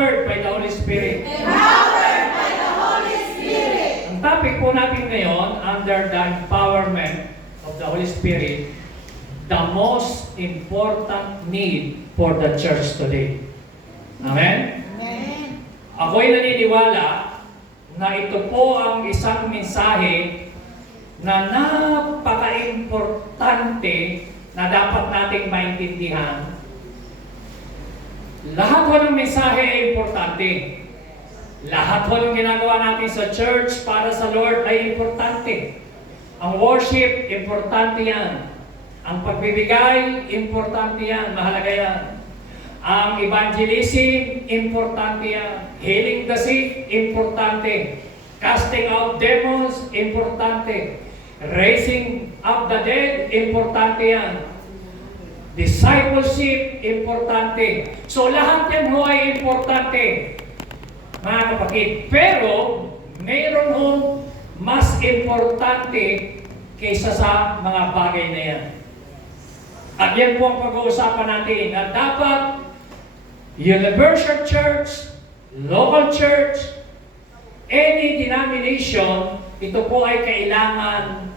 Empowered by the Holy Spirit. Empowered by the Holy Spirit. Ang topic po natin ngayon, under the empowerment of the Holy Spirit, the most important need for the church today. Amen? Amen. Ako'y naniniwala na ito po ang isang mensahe na napaka-importante na dapat nating maintindihan. Lahat po ng mensahe ay importante. Lahat po ng ginagawa natin sa church para sa Lord ay importante. Ang worship, importante yan. Ang pagbibigay, importante yan. Mahalaga yan. Ang evangelism, importante yan. Healing the sick, importante. Casting out demons, importante. Raising up the dead, importante yan. Discipleship, importante. So lahat yan ho ay importante, mga kapatid. Pero, mayroon ho mas importante kaysa sa mga bagay na yan. At yan po ang pag-uusapan natin na dapat universal church, local church, any denomination, ito po ay kailangan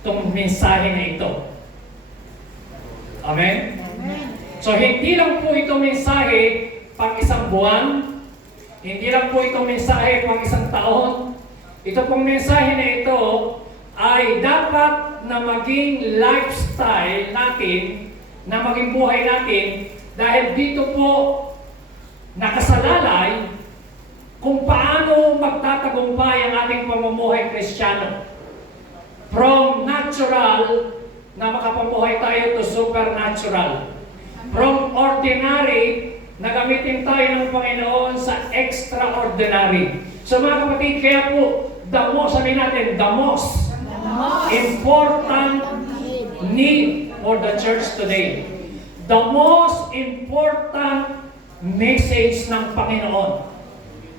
itong mensahe na ito. Amen? Amen. So, hindi lang po ito mensahe pang isang buwan, hindi lang po ito mensahe pang isang taon. Ito pong mensahe na ito ay dapat na maging lifestyle natin, na maging buhay natin, dahil dito po nakasalalay kung paano magtatagumpay ang ating pamumuhay Kristiyano. From natural na makapamuhay tayo to supernatural. From ordinary, na gamitin tayo ng Panginoon sa extraordinary. So mga kapatid, kaya po, sabihin natin, the most important need for the church today. The most important message ng Panginoon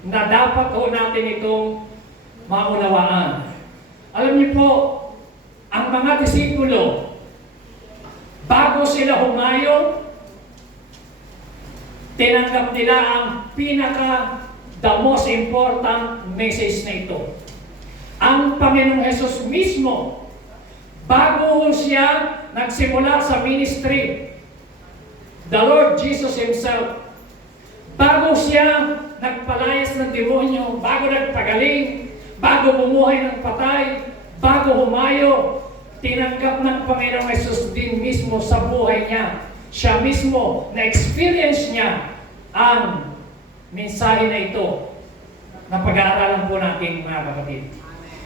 na dapat po natin itong maunawaan. Alam niyo po, ang mga disipulo, bago sila humayo, tinanggap nila ang the most important message na ito. Ang Panginoong Hesus mismo, bago siya nagsimula sa ministry, the Lord Jesus Himself, bago siya nagpalayas ng demonyo, bago nagpagaling, bago bumuhay ng patay, bago humayo, tinanggap ng Panginoong Hesus din mismo sa buhay niya. Siya mismo, na-experience niya ang mensahe na ito na pag-aaralan po natin, mga kapatid.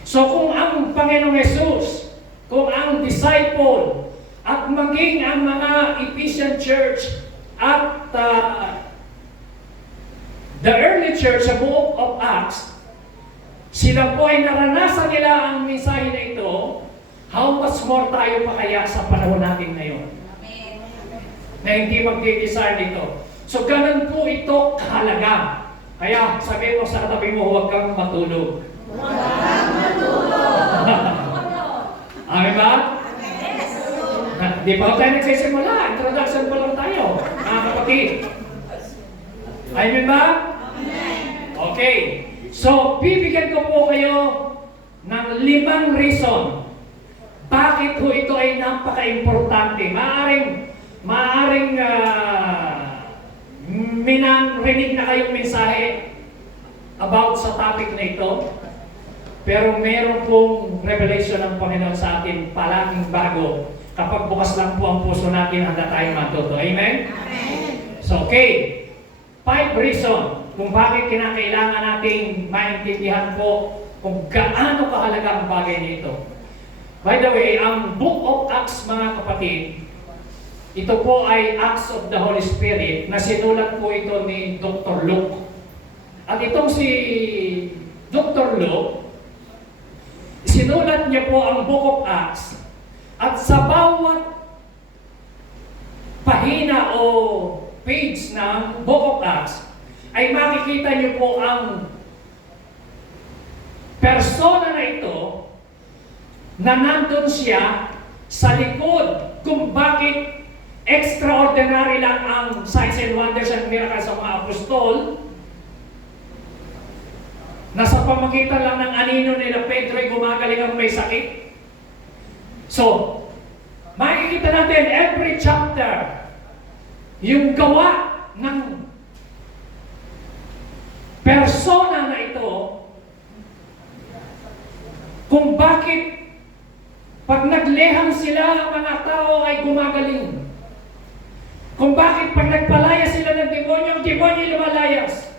So kung ang Panginoong Hesus, kung ang disciple, at maging ang mga Ephesian church at the early church sa Book of Acts, sila po ay naranasan nila ang mensahe na ito, how much more tayo pa kaya sa panahon natin ngayon? Na hindi magdidesire dito. So ganun po ito kahalaga. Kaya sabi mo sa katabi mo, huwag kang matulog. Huwag kang matulog. Amen ba? Di ba tayo nagsisimula? Introduction pa lang tayo. Mga kapatid. Amen ba? Amen. Okay. So, bibigyan ko po kayo ng 5 reason bakit ho ito ay napaka-importante. Maaring rinig na kayong mensahe about sa topic na ito, pero meron pong revelation ng Panginoon sa atin palaging bago. Kapag bukas lang po ang puso natin, handa tayong matuto. Amen? Amen. So, okay. 5 reason kung bakit kinakailangan nating maintindihan po kung gaano kahalaga ang bagay nito. By the way, ang Book of Acts, mga kapatid, ito po ay Acts of the Holy Spirit na sinulat po ito ni Dr. Luke. At itong si Dr. Luke, sinulat niya po ang Book of Acts. At sa bawat pahina o page ng Book of Acts, ay makikita niyo po ang persona na ito na nandun siya sa likod kung bakit extraordinary lang ang signs and wonders and miracles ng mga apostol, Nasa pamagitan lang ng anino nila Pedro ay gumagaling ang may sakit. So, makikita natin every chapter yung gawa ng persona na ito kung bakit pag naglehang sila ang mga tao ay gumagaling. Kung bakit pag nagpalaya sila ng demonyo, ang demonyo lumalayas.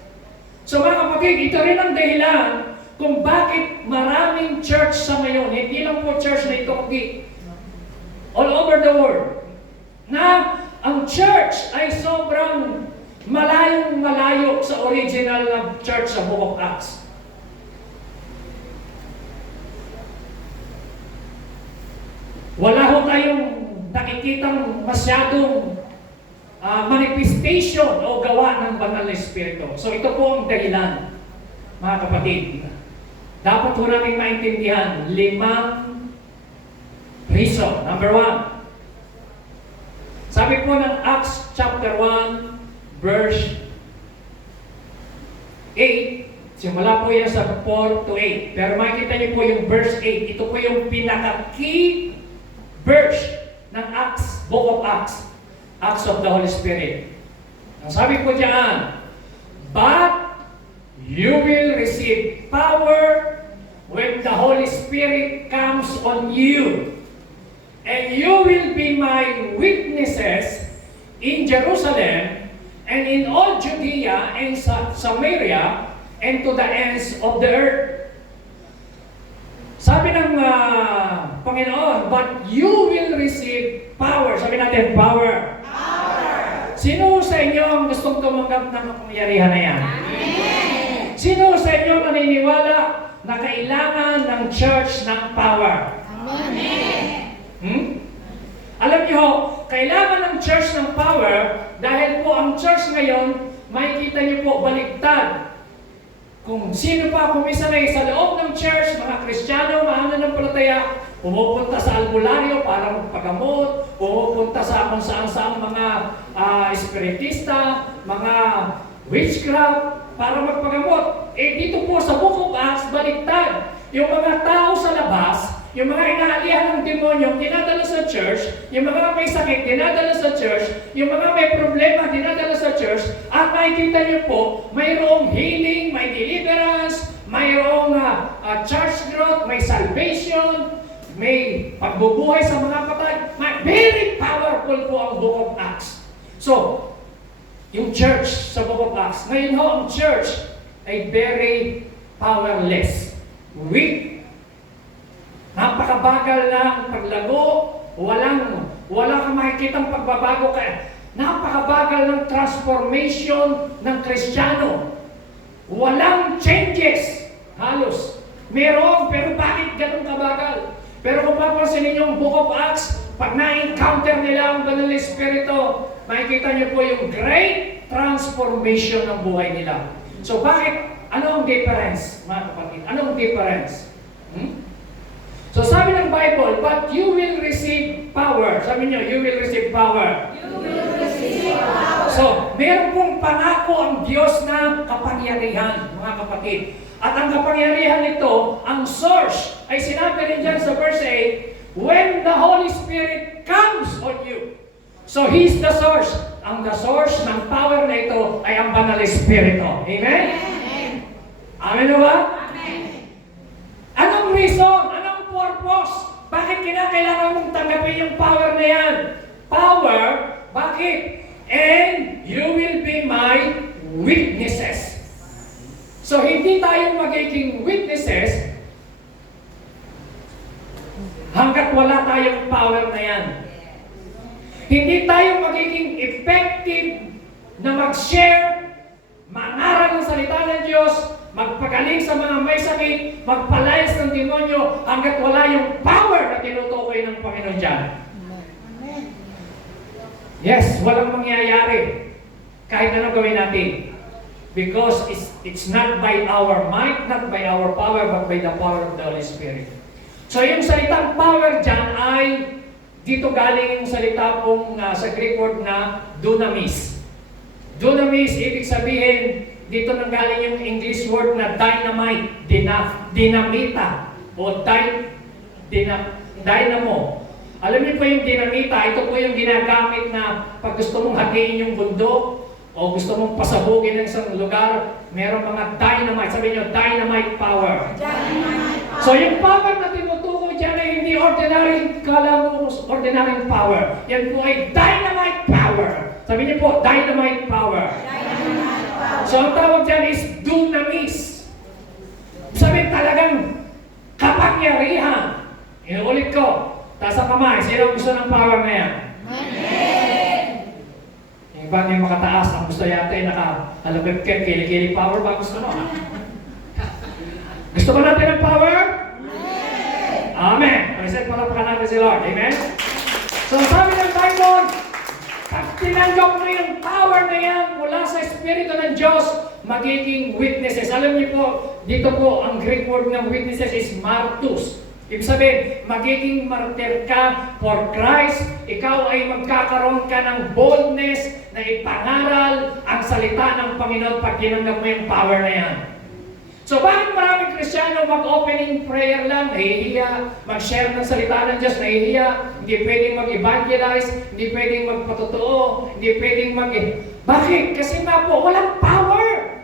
So mga kapatid, ito rin ang dahilan kung bakit maraming church sa ngayon, hindi lang po church na ito, kundi all over the world, na ang church ay sobrang malayong malayo sa original na church sa Book of Acts. Wala ho tayong nakikitang masyadong manifestation o gawa ng banal na Espiritu. So ito po ang dahilan, mga kapatid. Dapat po namin maintindihan 5 reason. Number 1. Sabi po ng Acts chapter 1, verse 8, simula po yan sa 4 to 8. Pero makikita niyo po yung verse 8. Ito po yung pinaka-key verse ng Acts, Book of Acts. Acts of the Holy Spirit. Ang sabi po diyan, but you will receive power when the Holy Spirit comes on you. And you will be my witnesses in Jerusalem and in all Judea and Samaria and to the ends of the earth. Sabi ng Panginoon, but you will receive power. Sabi natin, power. Power. Sino sa inyo ang gustong tumanggap ng kapangyarihan na yan? Amen. Sino sa inyo naniniwala na kailangan ng church ng power? Amen. Alam niyo, kailangan ng church ng power dahil po ang church ngayon, makikita niyo po, baligtad. Kung sino pa kumisanay sa loob ng church, mga Kristiyano, mananampalataya, pumupunta sa albularyo para magpagamot, pumupunta sa kung saan-saan mga espiritista, mga witchcraft, para magpagamot. Eh dito po sa Book of Acts, baligtad. Yung mga tao sa labas, yung mga inaalihan ng demonyo, dinadala sa church, yung mga may sakit, dinadala sa church, yung mga may problema, dinadala sa church, at makikita niyo po, mayroong healing, may deliverance, mayroong church growth, may salvation, may pagbubuhay sa mga patay. Very powerful po ang Book of Acts. So, yung church sa Book of Acts, ngayon ho, ang church ay very powerless, weak, napakabagal lang paglago, wala kang makikitang pagbabago, kaya napakabagal ng transformation ng Kristiyano. Walang changes, halos. Meron, pero bakit ganun kabagal? Pero kung papansin ninyo ang Book of Acts, pag na-encounter nila ang Banal na Espiritu, makikita niyo po yung great transformation ng buhay nila. So bakit? Ano ang difference, mga kapatid? Anong difference? So sabi ng Bible, but you will receive power. Sabi niyo, you will receive power. You will receive power. So, meron pong pangako ang Diyos na kapangyarihan, mga kapatid. At ang kapangyarihan nito, ang source, ay sinabi rin dyan sa verse 8, when the Holy Spirit comes on you. So, He's the source. Ang the source ng power na ito ay ang Banal na Espiritu. Amen? Amen. Amen o ba? Amen. Anong reason? Anong purpose? Bakit kinakailangan mong tanggapin yung power na yan? Power, bakit? And you will be my witnesses. So, hindi tayo magiging witnesses hanggat wala tayong power na yan. Hindi tayo magiging effective na mag-share, mangaral ng salita ng Diyos, magpagaling sa mga may sakit, magpalayas ng demonyo hanggat wala yung power na tinutukoy ng Panginoon dyan. Amen. Yes, walang mangyayari kahit anong gawin natin. Because it's not by our might, not by our power, but by the power of the Holy Spirit. So yung salitang power dyan ay dito galing yung salita pong sa Greek word na dunamis. Dunamis, ibig sabihin, dito nanggaling yung English word na dynamite, dinamita, o dynamo. Alam niyo po yung dinamita, ito po yung ginagamit na pag gusto mong hatiin yung bundok o gusto mong pasabugin ng isang lugar, meron mga dynamite. Sabi niyo, dynamite power. So yung power na tinutukoy dyan ay hindi ordinary, kala mo ordinary power. Yan po ay dynamite power. Sabi niyo po, dynamite power. So ang tawag dyan is dunamis. Sabi talagang kapangyarihan. Inuulit ko. Taas ang kamay. Sino gusto ng power na yan? Amen. Yung iba yung makataas. Ang gusto yata ay naka-alabibkep, kilikili power ba gusto mo? Gusto ba natin ng power? Amen. Pag-isip palapakan natin si Lord. Amen? So sabi ng Bible, pag tinanggap mo yung power na yan mula sa Espiritu ng Diyos, magiging witnesses. Alam niyo po, dito po, ang Greek word ng witnesses is martus. Ibig sabihin, magiging martyr ka for Christ. Ikaw ay magkakaroon ka ng boldness na ipangaral ang salita ng Panginoon pag tinanggap mo yung power na yan. So bakit maraming Kristiyano mag-opening prayer lang, nahihiya, mag-share ng salita ng Diyos, nahihiya, hindi pwedeng mag-evangelize, hindi pwedeng magpatotoo, hindi pwedeng Bakit? Kasi nga po, walang power.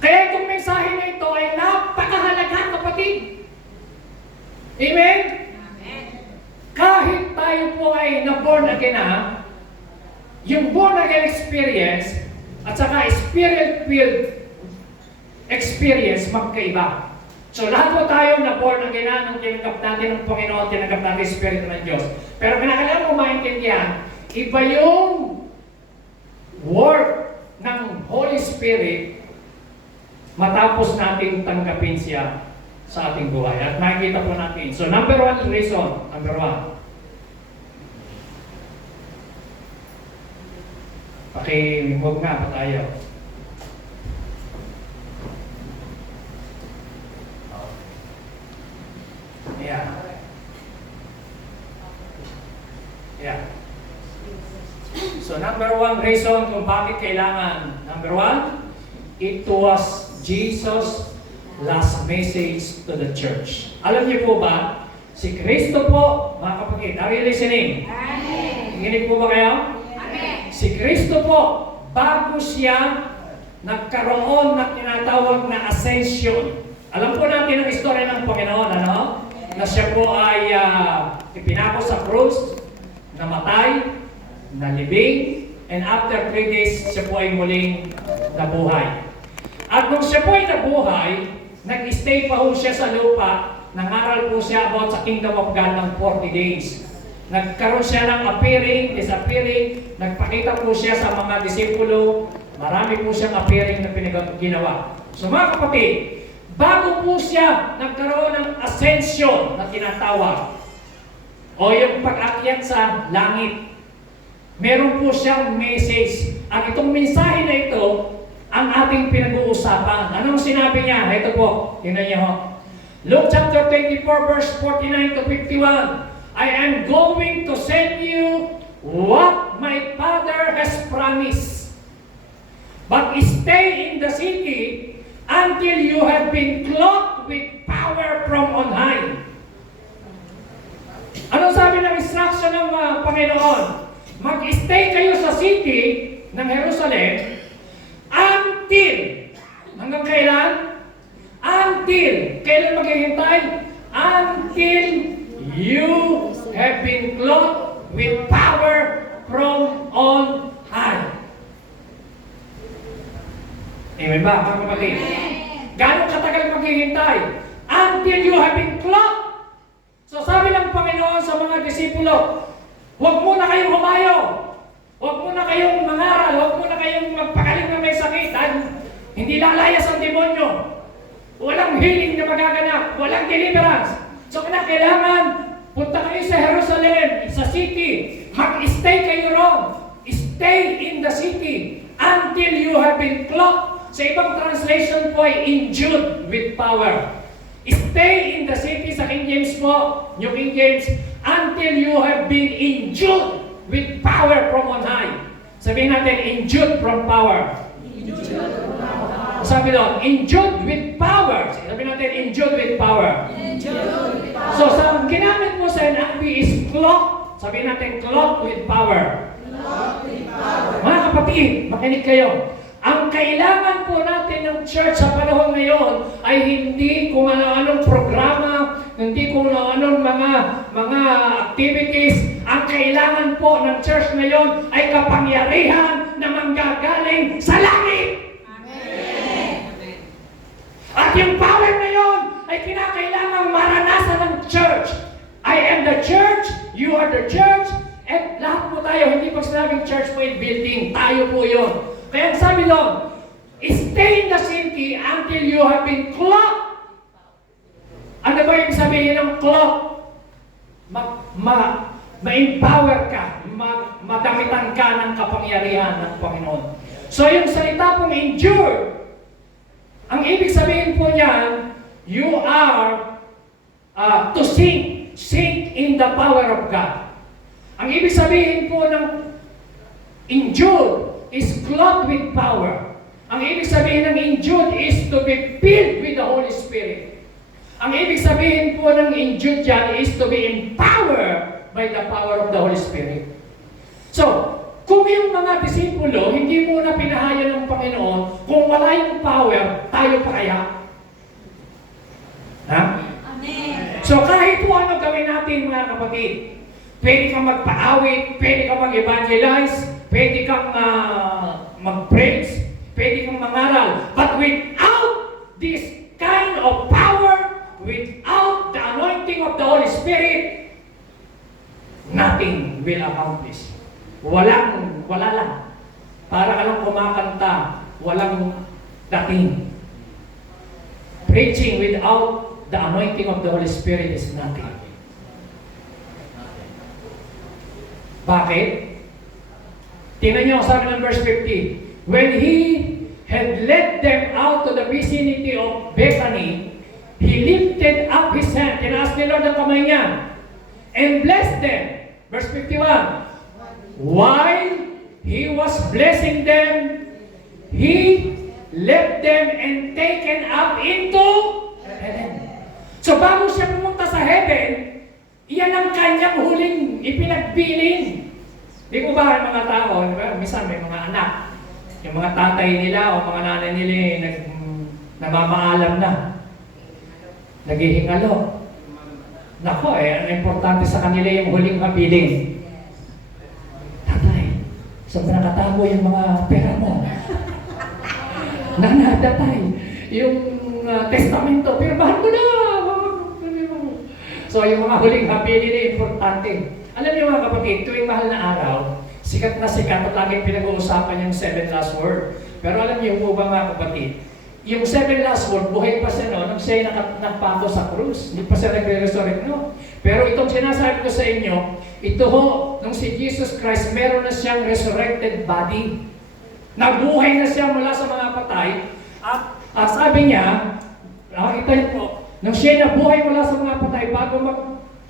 Kaya itong mensahe na ito ay napakahalaga, kapatid. Amen? Kahit tayo po ay na-born again yung born again experience at saka spirit-filled experience magkaiba. So lahat po tayo na-born again nung tinanggap natin ng Panginoon, tinanggap natin yung Espiritu ng Diyos. Pero kailangan mo maintindihan, iba yung work ng Holy Spirit matapos nating tanggapin siya sa ating buhay. At makikita po natin. So number one reason. Number one. Paki-move nga pa tayo. Yeah. Yeah. So number one reason kung bakit kailangan. Number one, it was Jesus' last message to the church. Alam niyo po ba, si Kristo po, mga kapatid, are you listening? Amen. Nakikinig po ba kayo? Amen. Si Kristo po, bago siya nagkaroon ng tinatawag na ascension. Alam po natin ang istorya ng Panginoon, ano? Na siya po ay ipinako sa krus, namatay, nalibing, and after 3 days, siya po ay muling nabuhay. At nung siya po ay nabuhay, nag-stay pa po siya sa lupa, nangaral po siya about sa Kingdom of God ng 40 days. Nagkaroon siya ng appearing, disappearing, nagpakita po siya sa mga disipulo, marami po siyang appearing na ginawa. So mga kapatid, bago po siya nagkaroon ng ascension na tinatawag, o yung pag-akyat sa langit, meron po siyang message. At itong mensahe na ito, ang ating pinag-uusapan. Anong sinabi niya? Ito po, tingnan niyo ho. Luke chapter 24 verse 49 to 51. I am going to send you what my Father has promised. But stay in the city until you have been clothed with power from on high. Ano sabi ng instruction ng Panginoon? Mag-stay kayo sa city ng Jerusalem until, hanggang kailan? Until, kailan maghihintay? Until you have been clothed with power from on high. Amen ba, mga kapatid? Gano'ng katagal maghihintay? Until you have been clothed. So sabi ng Panginoon sa mga disipulo, huwag muna kayong humayo. Huwag muna kayong mangaral. Huwag muna kayong magpakaling na may sakit. Hindi lalayas ang demonyo. Walang healing na magaganap. Walang deliverance. So kailangan punta kayo sa Jerusalem, sa city. Mag-stay kayo ron. Stay in the city until you have been clothed. Sa ibang translation po ay endued with power. Stay in the city sa King James po, New King James, until you have been endued with power from on high. Sabihin natin, endued from power. Sabi doon, endued with power. Sabihin natin, endued with power. So, sa ginamit mo sa NIV is cloaked. Sabihin natin, cloaked with power. Mga kapatid, makinig kayo. Ang kailangan po natin ng church sa panahon ngayon ay hindi kung ano-anong programa, hindi kung ano-anong mga activities. Ang kailangan po ng church ngayon ay kapangyarihan na manggagaling sa langit. Amen. At yung power na yun ay kinakailangang maranasan ng church. I am the church, you are the church, at lahat po tayo, hindi pag sinabing church po yung building, tayo po yun. Kaya sabi doon, stay in the city until you have been cloaked. Ano ba yung sabihin ng cloak? Ma-empower ka, madamitan ka ng kapangyarihan ng Panginoon. So yung salita pong endure, ang ibig sabihin po niyan, you are to sink in the power of God. Ang ibig sabihin po ng endure is clothed with power. Ang ibig sabihin ng endued is to be filled with the Holy Spirit. Ang ibig sabihin po ng endued dyan is to be empowered by the power of the Holy Spirit. So, kung yung mga disipulo hindi muna pinahayag ng Panginoon, kung wala yung power, tayo pa kaya? Ha? Amen. So, kahit po ano gawin natin mga kapatid, pwede kang magpaawit, pwede kang mag-evangelize, pwede kang mag-praise, pwede kang mangaral. But without this kind of power, without the anointing of the Holy Spirit, nothing will accomplish. Wala lang. Para ka lang kumakanta, walang dating. Preaching without the anointing of the Holy Spirit is nothing. Bakit? Tingnan niyo, sabi ng verse 50, when He had led them out to the vicinity of Bethany, He lifted up His hand, tinaas ni Lord ang kamay niya, and blessed them. Verse 51, while He was blessing them, He left them and taken up into heaven. So bago siya pumunta sa heaven, iyan ang kanyang huling ipinagbilin. Di ko ba ang mga tao, minsan may mga anak, yung mga tatay nila o mga nanay nila namamaalam na. Naghihingalo. Nako ang importante sa kanila yung huling habilin. Tatay, sobrang nakatago yung mga pera mo. Tatay, yung testamento, pirmahan mo na! So yung mga huling habilin na importante. Alam niyo mga kapatid, tuwing mahal na araw, sikat na sikat at laging pinag-uusapan yung 7 last word. Pero alam niyo po ba mga kapatid, yung 7 last word, buhay pa siya nung siya nagpato sa krus. Hindi pa siya nagre-resurrect, no? Pero itong sinasabi ko sa inyo, ito ho, nung si Jesus Christ, meron na siyang resurrected body. Nabuhay na siya mula sa mga patay. At sabi niya, nakakita niyo po, nung siya nabuhay mula sa mga patay, bago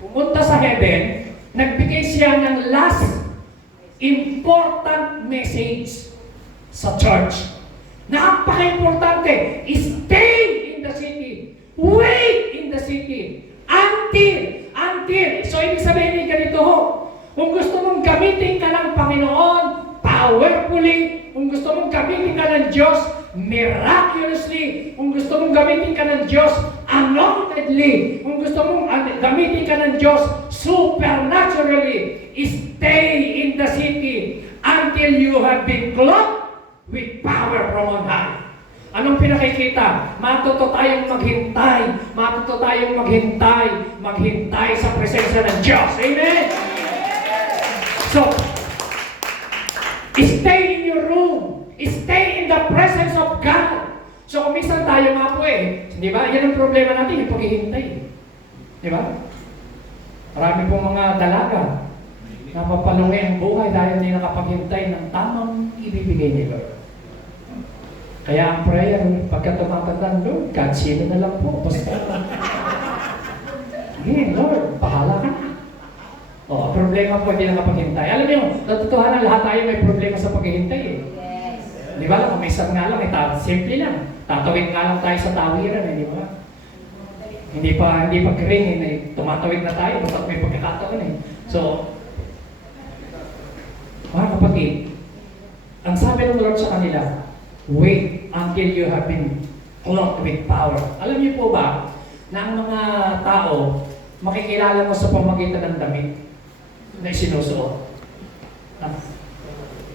pumunta sa heaven, nagbigay siya ng last important message sa church. Napaka-importante, stay in the city, wait in the city, until. So, ibig sabihin ganito ho, kung gusto mong gamitin ka ng Panginoon, powerfully, kung gusto mong gamitin ka ng Diyos, miraculously, kung gusto mong gamitin ka ng Diyos, anointedly, kung gusto mong gamitin ka ng Diyos, supernaturally, stay in the city until you have been clothed with power from on high. Anong pinakikita? Matuto tayong maghintay sa presensya ng Diyos. Amen? So, stay in your room. Stay in the presence of God. So, kung minsan tayo nga po di ba? Yan ang problema natin, yung paghihintay. Di ba? Marami pong mga dalaga napapalungi ang buhay dahil hindi nakapaghintay ng tamang ibibigay ni Lord. Kaya ang prayer, pagka tumatanda, Lord, God, sino na lang po? Basta. Hey, Lord, bahala ka na. Ang problema po, hindi nakapaghintay. Alam niyo, natutuhanan lahat tayo may problema sa paghihintay eh. Yes. Di ba? Kung may isang nga lang, simple lang. Tatawid nga lang tayo sa tawiran, di ba? Hindi pa green, tumatawid na tayo, basta may pagkakataon eh. So, mga kapatid, ang sabi ng Lord sa kanila, wait until you have been clothed with power. Alam niyo po ba, na ang mga tao, makikilala mo sa pamagitan ng damit na sinusuot.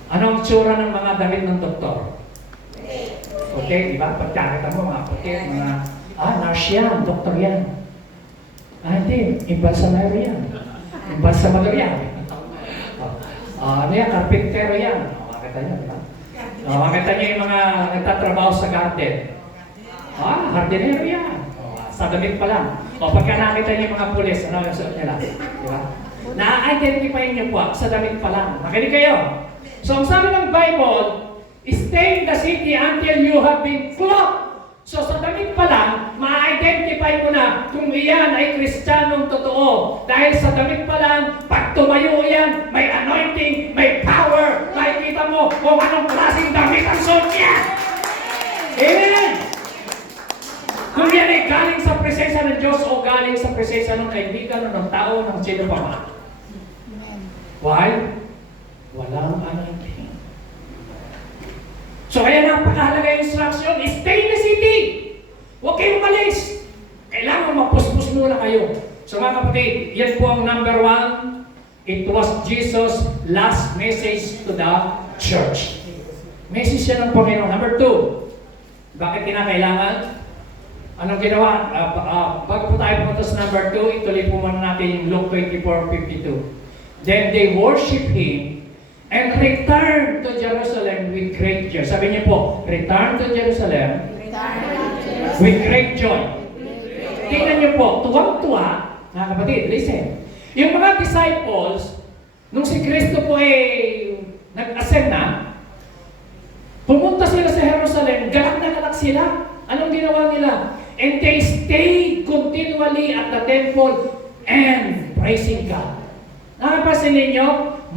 Ano ang tsura ng mga damit ng doktor? Okay, di ba? Pagkakita mo, mga puti, mga, nurse yan, doktor yan. Hindi, imbalsamero yan. Imbalsamador yan. Ano yan, carpintero yan. Makita niyo, di ba? Makita niyo yung mga nagtatrabaho sa garden. Hardinero yan. Sa damit pa lang. Pagka nakita niyo yung mga pulis, ano yung suot nila? Di ba? Na-identify niyo po sa damit pa lang. Makinig kayo. So, ang sabi ng Bible, stay in the city until you have been clothed. So, sa damit pa lang, ma-identify mo na kung iyan ay Kristiyanong totoo. Dahil sa damit pa lang, pag tumayo yan, may anointing, may power. Makikita mo kung anong klaseng damit ang suot niya. Amen! Kung yan ay galing sa presensya ng Diyos o galing sa presensya ng kaibigan o ng tao, ng sino pa man. Why? Walang anointing. So kaya napakahalaga yung instruction, stay in the city. Huwag kayong umalis. Kailangan mapuspos muna kayo. So mga kapatid, yan po ang number 1. It was Jesus' last message to the church. Message siya ng Panginoon. Number 2, bakit kinakailangan? Anong ginawa? Bago po tayo pumunta sa number 2, ituloy po muna natin yung Luke 24:52. Then they worship Him and return to Jerusalem with great joy. Sabi niyo po, return to Jerusalem with great joy. Tingnan niyo po, tuwang-tuwa, mga kapatid, listen. Yung mga disciples, nung si Kristo po nag-ascend na, pumunta sila sa Jerusalem, galak na galak sila. Anong ginawa nila? And they stayed continually at the temple and praising God. Nakapasin ninyo,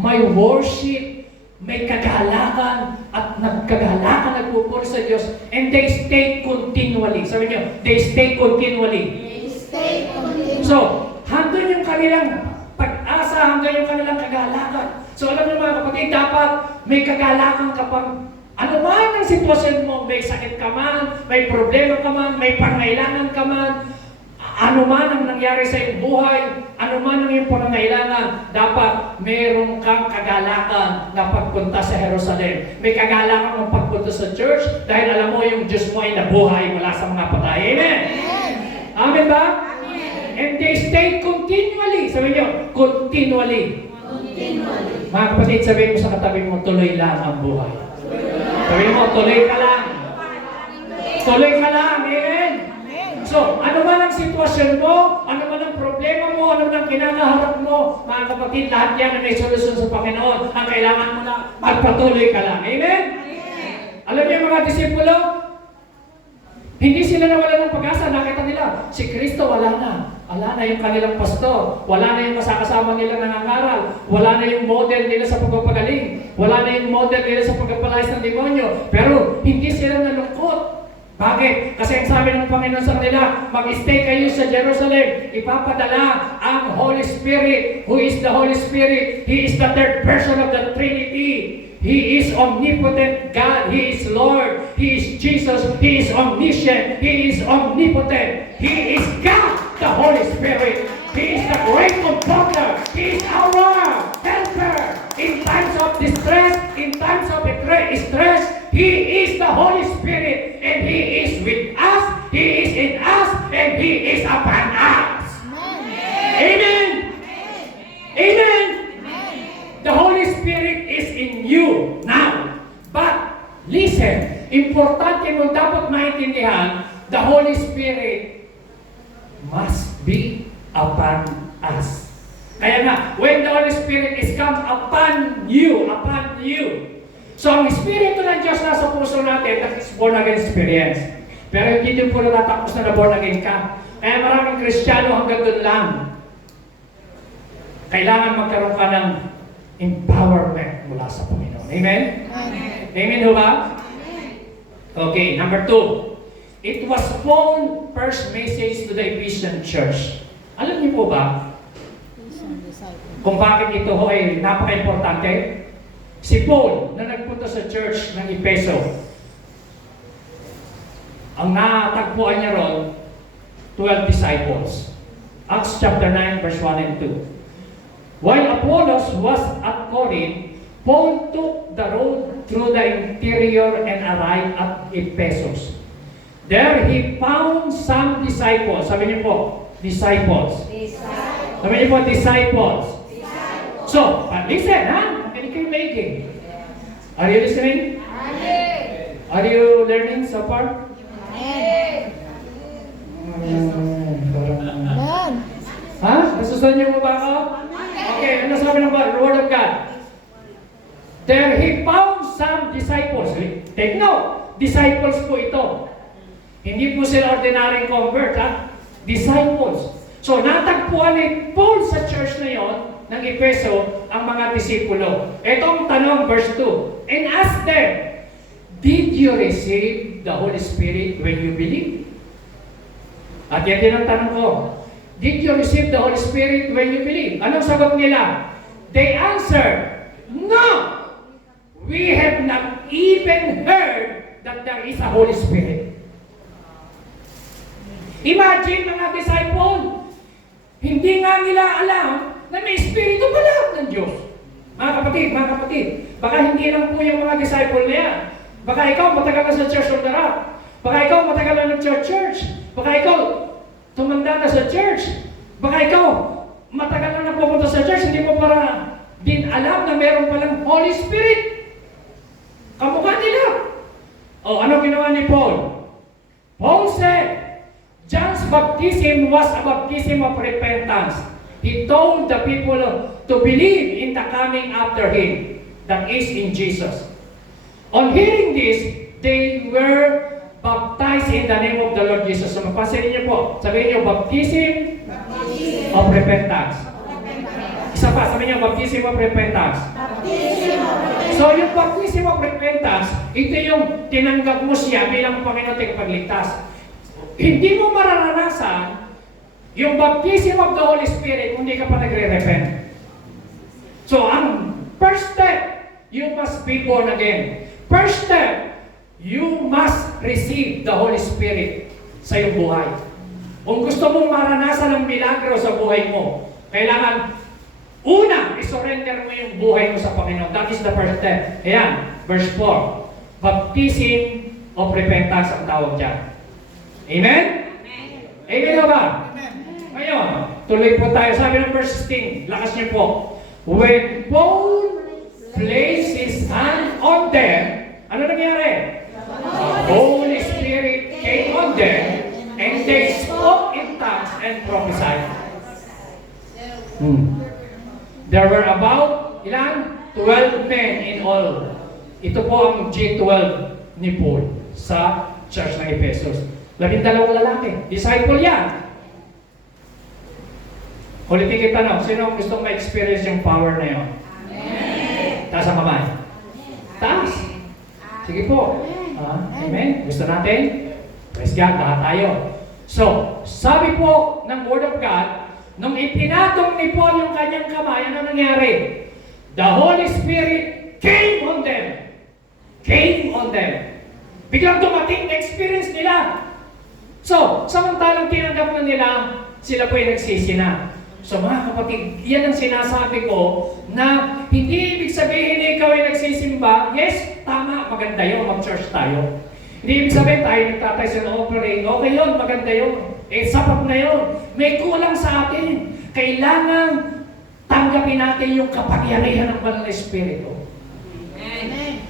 may worship, may kagalakan, at nagkagalakan, nagpupuri sa Diyos, and they stay continually. Sabi niyo, they stay continually. They stay continually. So, hanggang yung kanilang pag-asa, hanggang yung kanilang kagalakan. So, alam niyo mga kapatid, dapat may kagalakan kapag ano man ang sitwasyon mo, may sakit ka man, may problema ka man, may pangailangan ka man, ano man ang nangyari sa iyong buhay, ano man ang iyong pangangailangan, dapat meron kang kagalakan na pagpunta sa Jerusalem. May kagalakan mong pagpunta sa church dahil alam mo yung Diyos mo ay nabuhay mula sa mga patay. Amen? Amen ba? Amen. And they stay continually. Sabi niyo, continually. Continually. Mga kapatid, sabihin mo sa katabi mo, tuloy lang ang buhay. Sabihin mo, tuloy ka lang. Tuloy ka lang. Amen? So, ano man ang sitwasyon mo, ano man ang problema mo, ano man ang kinakaharap mo, mga kapatid, lahat yan na may solusyon sa Panginoon. Ang kailangan mo lang, magpatuloy ka lang. Amen? Alam niyo mga disipulo, hindi sila nawala ng pag-asa. Nakita nila, si Kristo wala na. Wala na yung kanilang pastor. Wala na yung kasama nila nangangaral. Wala na yung model nila sa pagpapagaling. Wala na yung model nila sa pagpapalayas ng demonyo. Pero hindi sila nalungkot. Bakit? Kasi ang sabi ng Panginoon sa kanila, mag-stay kayo sa Jerusalem. Ipapadala ang Holy Spirit. Who is the Holy Spirit? He is the third person of the Trinity. He is omnipotent God. He is Lord. He is Jesus. He is omniscient. He is omnipotent. He is God, the Holy Spirit. He is the great comforter. He is our helper. In times of distress, in times of stress, He is the Holy Spirit. And He is with us. He is in us. And He is upon us. Amen. Amen. The Holy Spirit is in you now. But, listen, importante mo dapat maintindihan, the Holy Spirit must be upon us. Kaya nga, when the Holy Spirit is come upon you. So, ang Espiritu ng Diyos nasa puso natin, that is born again experience. Pero hindi din po natatapos na born again ka. Kaya maraming Kristiyano hanggang doon lang. Kailangan magkaroon ka ng empowerment mula sa Panginoon. Amen? Amen. Amen ho ba? Okay, number 2. It was Paul's first message to the Ephesian church. Alam niyo po ba kung bakit ito ho ay napaka-importante? Si Paul na nagpunta sa church ng Efeso, ang natagpuan niya ron, 12 disciples. Acts chapter 9, verse 1 and 2. While Apollos was at Corinth, Paul took the road through the interior and arrived at Ephesus. There he found some disciples. Sabi niyo po, disciples. Sabi niyo po, disciples. So, listen, ha? Makinig kayo maigi. Are you listening? Are you learning so far? Ha? Nasusunod niyo mo ba ako? Okay, ano sabi ng Word of God? There he found some disciples. Take note, disciples po ito. Hindi po sila ordinary convert, ha? Disciples. So, natagpuan ni Paul sa church na yon ng Efeso ang mga disipulo. Ito ang tanong, verse 2. And ask them, did you receive the Holy Spirit when you believe? At yan din ang tanong ko. Did you receive the Holy Spirit when you believe? Anong sagot nila? They answered, no! We have not even heard that there is a Holy Spirit. Imagine mga disciple, hindi nga nila alam na may Espiritu pala ng Diyos. Mga kapatid, baka hindi lang po yung mga disciple niya. Baka ikaw matagal na sa Church of the Rock. Baka ikaw matagal na nag-church. Baka ikaw tumanda na sa church. Baka ikaw matagal na nagpupunta sa church, hindi mo para din alam na meron palang Holy Spirit. Kamukha nila. O, ano ginawa ni Paul? Paul said, John's baptism was a baptism of repentance. He told the people to believe in the coming after him, that is in Jesus. On hearing this, they were baptized in the name of the Lord Jesus. So, mapasin niyo po. Sabihin niyo, baptism of repentance. Isa pa, sabihin niyo, baptism of repentance. So, yung baptism of repentance, ito yung tinanggap mo siya bilang Panginoon at pagligtas. Hindi mo mararanasan yung baptism of the Holy Spirit kung hindi ka pa nagre-repent. So, ang first step, you must be born again. First step, you must receive the Holy Spirit sa iyong buhay. Kung gusto mong maranasan ang milagro sa buhay mo, kailangan una, isurrender mo yung buhay mo sa Panginoon. That is the first step. Ayan, verse 4. Baptism of repentance ang tawag dyan. Amen? Amen ba? Ngayon, tuloy po tayo. Sabi ng verse 16, lakas niyo po. When Paul placed his hand on them, ano nangyari? The Holy Spirit came on them, and they spoke in tongues and prophesied. There were about, ilan? 12 men in all. Ito po ang G12 ni Paul sa church ng Ephesus. 12 lalaki. Disciple yan. Ulitin kita tanong, sino ang gustong ma-experience yung power na yun? Amen. Taas ang kamay. Taas. Sige po. Amen. Gusto natin? Praise God, lahat tayo. So, sabi po ng Word of God, nung ipinatong ni Paul yung kanyang kamay, ano nangyari? The Holy Spirit came on them. Came on them. Biglang dumating na experience nila. So, samantalang tinanggap na nila, sila po ay nagsisi na. So mga kapatid, yan ang sinasabi ko na hindi ibig sabihin na ikaw ay nagsisimba. Yes, tama, maganda yun, mag-church tayo. Hindi ibig sabihin tayo nagtatay sa offering. Okay yun, maganda yun. Sapat na yun. May kulang sa atin. Kailangan tanggapin natin yung kapangyarihan ng Banal na Espiritu. Amen.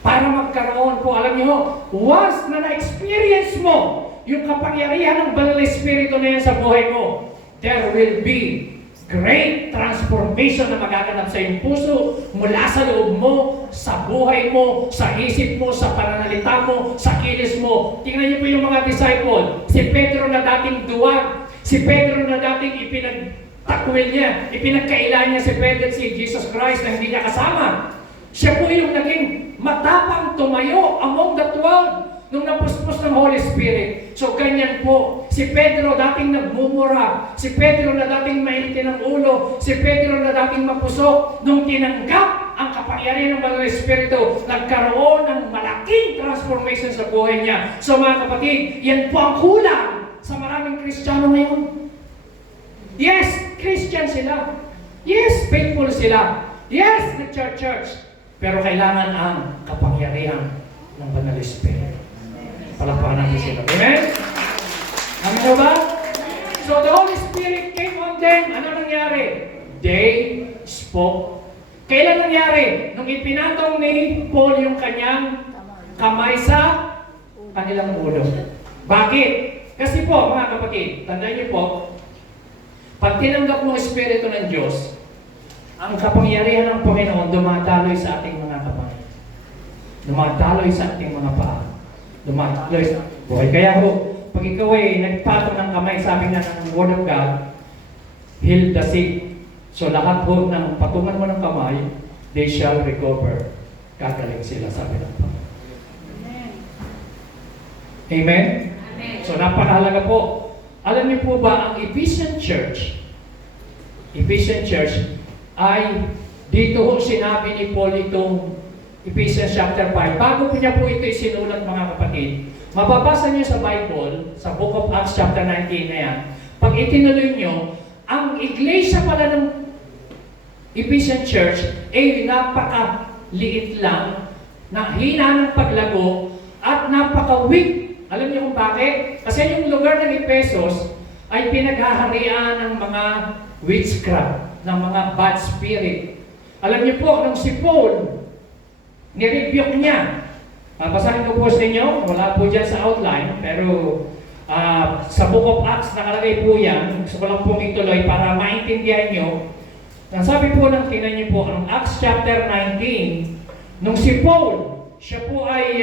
Para magkaroon po, alam niyo, once na na-experience mo yung kapangyarihan ng Banal na Espiritu na yan sa buhay mo, there will be great transformation na magaganap sa iyong puso, mula sa loob mo, sa buhay mo, sa isip mo, sa pananalita mo, sa kilos mo. Tingnan niyo po yung mga disciple. Si Pedro na dating duwag, si Pedro na dating takwil niya. Ipinagkailan niya si Pedro at si Jesus Christ na hindi niya kasama. Siya po yung naging matapang tumayo among the 12 nung napuspos ng Holy Spirit. So ganyan po. Si Pedro dating nagmumura. Si Pedro na dating mainitin ng ulo. Si Pedro na dating mapusok. Nung tinanggap ang kapangyarihan ng Banal na Espiritu, nagkaroon ng malaking transformation sa buhay niya. So mga kapatid, yan po ang kulang sa maraming Kristiyano ngayon. Yes, Christian sila. Yes, faithful sila. Yes, nag-church. Pero kailangan ang kapangyarihan ng Banal na Espiritu. Palakpakan natin sila. Amen? Amen ba? So the Holy Spirit came on them. Ano nangyari? They spoke. Kailan nangyari? Nung ipinatong ni Paul yung kanyang kamay sa kanilang ulo. Bakit? Kasi po, mga kapatid, tandaan niyo po, pag tinanggap mo ang Espiritu ng Diyos, ang kapangyarihan ng Panginoon dumadaloy sa ating mga kamay. Dumadaloy sa ating mga paa. Dumadaloy sa buhay. Kaya ho, pag ikaw ay nagpatong ng kamay, sabi nga ng Word of God, heal the sick. So lahat ho ng patungan mo ng kamay, they shall recover. Kagaling sila, sabi ng Panginoon. Amen? So napakahalaga po. Alam niyo po ba, ang Ephesian Church ay dito ho sinabi ni Paul itong Ephesians chapter 5. Bago po niya po ito isinulat, mga kapatid, mababasa niyo sa Bible, sa Book of Acts chapter 19 na yan, pag itinuloy niyo, ang iglesia pala ng Ephesian Church ay napakaliit lang, na hina ng paglago, at napaka-weak. Alam niyo kung bakit? Kasi yung lugar ng Ephesus ay pinaghaharian ng mga witchcraft, ng mga bad spirit. Alam niyo po, nung si Paul, nirebuke niya. Basahin ko po sa inyo, wala po dyan sa outline, pero sa Book of Acts nakalagay po yan. Gusto ko lang pong ituloy para maintindihan nyo. Sabi po ng, tingnan niyo po, ang Acts chapter 19, nung si Paul, siya po ay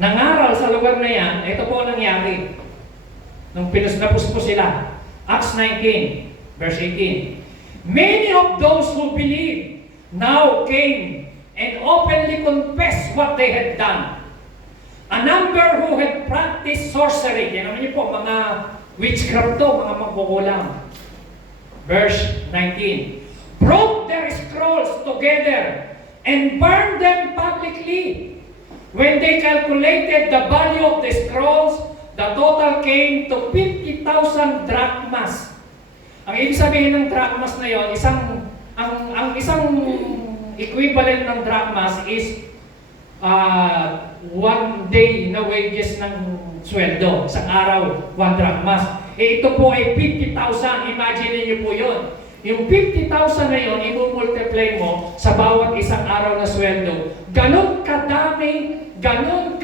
nangaral sa lugar na yan, ito po ang nangyari. Nung napus po sila. Acts 19, verse 18. Many of those who believed now came and openly confessed what they had done. A number who had practiced sorcery. Yan naman niyo po, mga witchcraft to, mga magkukulang. Verse 19. Broke their scrolls together and burned them publicly. When they calculated the value of the scrolls, the total came to 50,000 drachmas. Ang ibig sabihin ng drachmas na yon, ang isang equivalent ng drachmas is 1 day na wages ng sweldo. Isang araw, 1 drachmas. Ito po ay 50,000. Imagine niyo po yun. Yung 50,000 na yun, i-multiply mo sa bawat isang araw na sweldo. Ganon kadami, ganon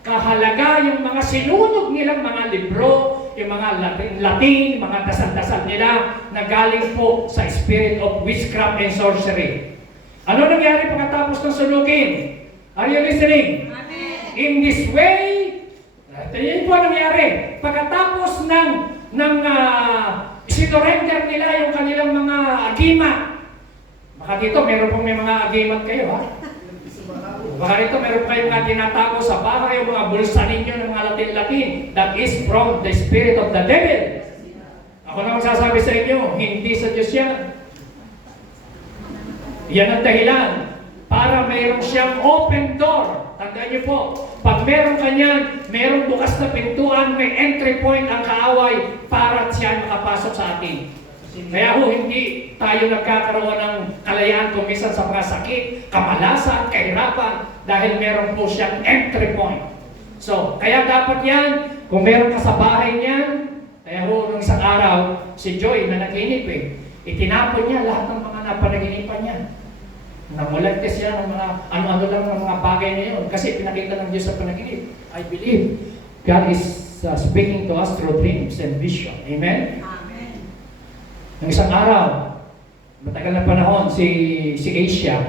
kahalaga yung mga sinunog nilang mga libro, yung mga Latin, mga dasal-dasal nila na galing po sa spirit of witchcraft and sorcery. Ano nangyari pagkatapos ng sunugin? Are you listening? Amen. In this way, yun po nangyari. Pagkatapos ng sinurrender nila yung kanilang mga agimat. Baka dito, meron pong may mga agimat kayo, ha? Baka dito, meron kayong mga tinatago sa bahay, yung mga bulsa ninyo ng mga Latin-Latin. That is from the spirit of the devil. Ako na magsasabi sa inyo, hindi sa Diyos yan. Yan ang dahilan para mayroon siyang open door. Tandaan niyo po, pag meron kanyan, merong bukas na pintuan, may entry point ang kaaway para siya makapasok sa atin. Kaya ho, hindi tayo nagkakaroon ng kalayaan kung minsan sa mga sakit, kamalasan, kahirapan, dahil meron po siyang entry point. So, kaya dapat yan, kung meron ka sa bahay niyan, kaya ho, nung isang araw, si Joy na naginip itinapon niya lahat ng mga napanaginipan niya. Namulagte siya ng mga ano-ano lang ng mga bagay na yun kasi pinakita ng Diyos sa panaginip. I believe God is speaking to us through dreams and vision. Amen? Amen. Ng isang araw, matagal na panahon, si Asia,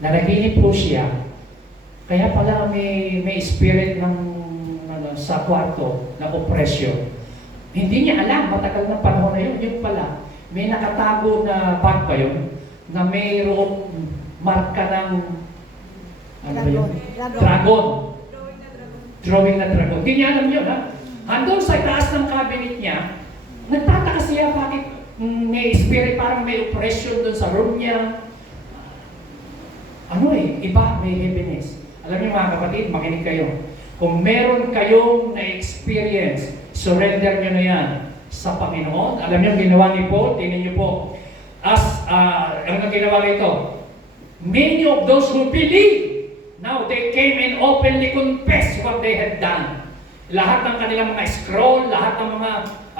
nanaginip po siya. Kaya pala may spirit ng sa kwarto na opresyon. Hindi niya alam, matagal na panahon na yun. Yung pala, may nakatago na bag ba yun? Na mayroong marka ng ano ba yun? Dragon. Drawing na dragon. Hindi niya alam yun, ha? Handun sa taas ng cabinet niya, nagtataka siya bakit may spirit, parang may oppression doon sa room niya. Ano iba, may heaviness. Alam niyo mga kapatid, makinig kayo. Kung meron kayong na-experience, surrender niyo na yan sa Panginoon. Alam niyo ang ginawa ni Paul, tingnan niyo po. Ang ginawa nito, many of those who believe, now they came and openly confessed what they had done. Lahat ng kanilang mga scroll, lahat ng mga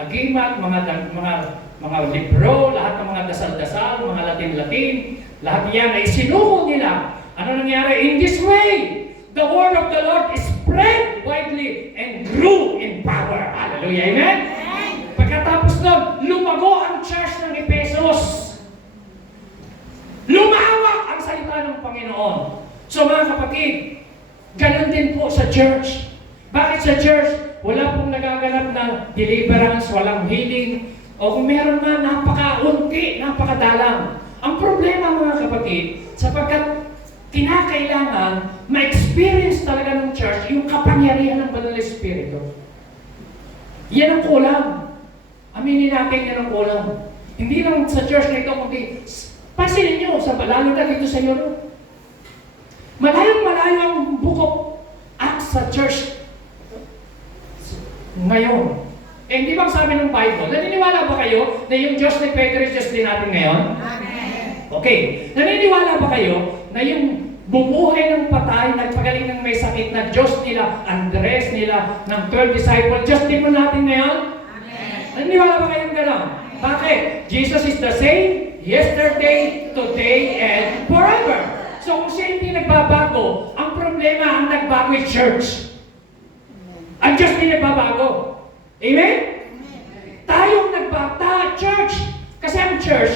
agimat, mga libro, lahat ng mga dasal-dasal, mga Latin-Latin, lahat yan ay sinuko nila. Ano nangyari? In this way, the word of the Lord spread widely and grew in power. Hallelujah. Amen? Pagkatapos nun, lumago ang church ng Ephesus. Lumawak ang salita ng Panginoon. So mga kapatid, ganun din po sa church. Bakit sa church? Wala pong nagaganap na deliverance, walang healing, o kung meron man, napaka-unti, napakadalang. Ang problema mga kapatid, sapagkat kinakailangan ma-experience talaga ng church yung kapangyarihan ng Banal na Espiritu. Yan ang kulang. Aminin natin yan ang kulang. Hindi lang sa church na ito, kundi pansinin nyo, lalo na dito sa Europe. Malayong-malayo ang book Acts sa church ngayon. Eh, di bang sabi ng Bible, naniniwala ba kayo na yung Diyos ni Pedro is Diyos din natin ngayon? Amen. Okay. Naniniwala ba kayo na yung bumuhay ng patay, nagpagaling ng may sakit na Diyos nila, Andres nila, ng 12 disciples, Diyos din mo natin ngayon? Amen. Naniniwala ba kayong gano'n? Bakit? Jesus is the same, yesterday, today, and forever. So kung siya hindi nagbabago, ang problema ang nagbago is church. Ang Diyos hindi nagbabago. Amen? Tayong nagbata, church. Kasi ang church,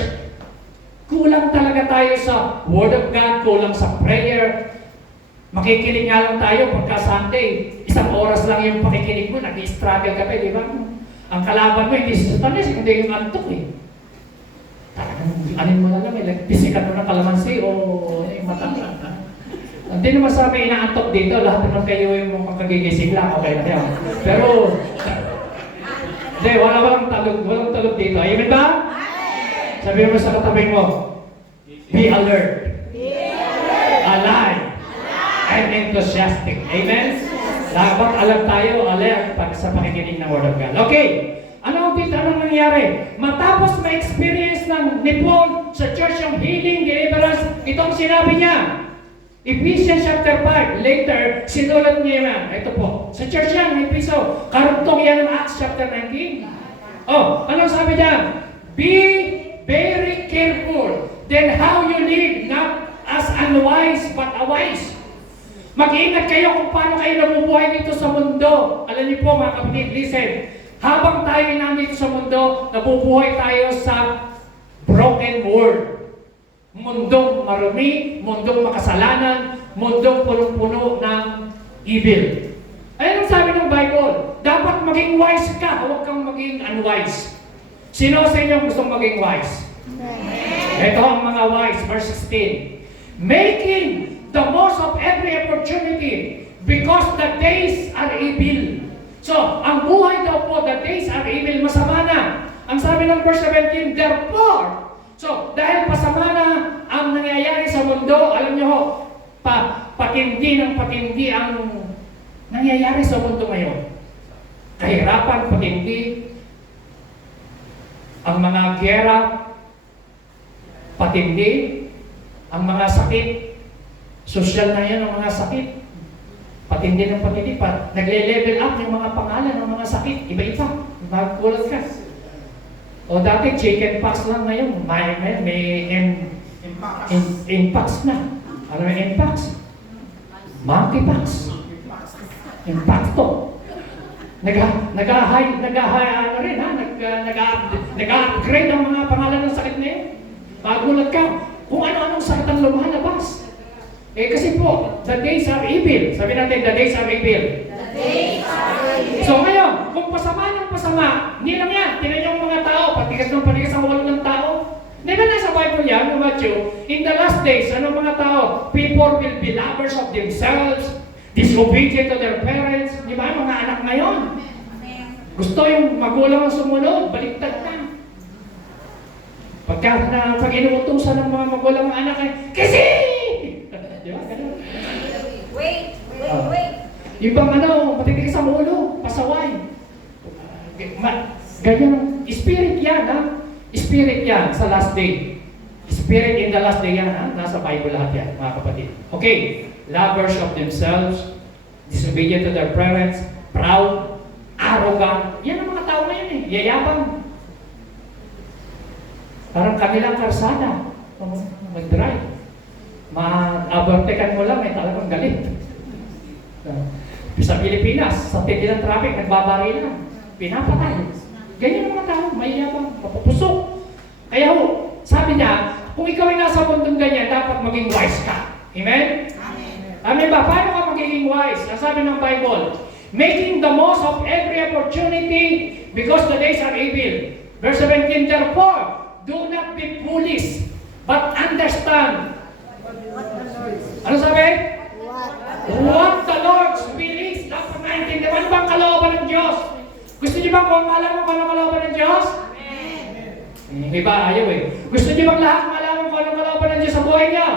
kulang talaga tayo sa Word of God, kulang sa prayer. Makikinig nga lang tayo pagka Sunday. Isang oras lang yung pakikinig mo, nag-i-struggle ka pa, di ba? Ang kalaban mo, hindi si Satanas, hindi yung antok eh. Talagang, anin mo na lang, pisikat mo ng kalamansi o matangkad. Hindi naman sabi inaantok dito, lahat naman kayo yung mukhang kagigising lang, okay na yan. Pero, hindi, walang talog dito. Amen ba? Sabi mo sa katabi mo, be alert, alive, and enthusiastic. Amen? Dapat alam tayo, alert pag sa pakikinig ng Word of God. Okay, anong nangyari? Matapos ma-experience ni Paul sa church yung healing, deliverance, itong sinabi niya, Ephesians chapter 5, later, sinulat niya yan. Ito po, sa church yan, may piso. Karugtong yan ng Acts chapter 19. Oh, anong sabi niya? Be very careful then how you live, not as unwise, but wise. Mag-iingat kayo kung paano kayo nabubuhay dito sa mundo. Alam niyo po mga kapatid, listen. Habang tayo nandito sa mundo, nabubuhay tayo sa broken world. Mundong marumi, mundong makasalanan, mundong punong-puno ng evil. Ayun ang sabi ng Bible, dapat maging wise ka, huwag kang maging unwise. Sino sa inyo gustong maging wise? Ito ang mga wise, verse 16. Making the most of every opportunity because the days are evil. So, ang buhay daw po, the days are evil, masama na. Ang sabi ng verse 17, therefore, so, dahil pasama na ang nangyayari sa mundo, alam niyo ho, patindi ng patindi ang nangyayari sa mundo ngayon. Kahirapan, patindi, ang mga gera, patindi, ang mga sakit, social na yan ang mga sakit, patindi ng patindi, nagle-level up yung mga pangalan ng mga sakit, iba-iba, magkulat ka. O dati, chicken pox lang ngayon. May impax na. Ano yung impax? Monkeypox. Impacto. Nag-upgrade ang mga pangalan ng sakit na yun. Magulat ka kung ano-anong sakit ang lumalabas. Eh kasi po, the days are evil. Sabi natin, the days are evil. The days are So ngayon, kung pasama ng pasama, hindi lang yan. Tingnan yung mga tao, patigas ng patigas ang walo ng tao. Di ba nasa Bible yan, Matthew? In the last days, ano mga tao? People will be lovers of themselves, disobedient to their parents. Di ba? Mga anak ngayon. Gusto yung magulang ang sumunod, baliktad na. Pag inuutusan ng mga magulang ang anak ay, kasi! Di ba? Ganun. Wait. Ibang matitigas sa ulo, pasaway. Ganyan, spirit yan, ha? Spirit yan sa last day. Spirit in the last day yan, ha? Nasa Bible lahat yan, mga kapatid. Okay, lovers of themselves, disobedient to their parents, proud, arrogant. Yan ang mga tao na yun eh, yayabang. Parang kanilang karsada, mag-drive. Ma-overtaken mo lang, may talagang galit. Sa Pilipinas, sa tigil ng traffic, nagbabari na. Pinapatay. Ganyan ang mga tao, mayayabang, mapupusok. Kaya sabi niya, kung ikaw ay nasa mundong ganyan, dapat maging wise ka. Amen? Amen ba? Paano ka magiging wise? Ang sabi ng Bible, making the most of every opportunity because the days are evil. Verse 17, therefore, do not be foolish, but understand. Ano sabi? What the Lord's will is. Dapat naintindihan. Ano bang kalooban ng Diyos? Gusto niyo bang kung alam mo kung anong kalooban ng Diyos? Amen. Iba ayaw eh. Gusto niyo bang lahat malaman kung anong kalooban ng Diyos sa buhay niyo?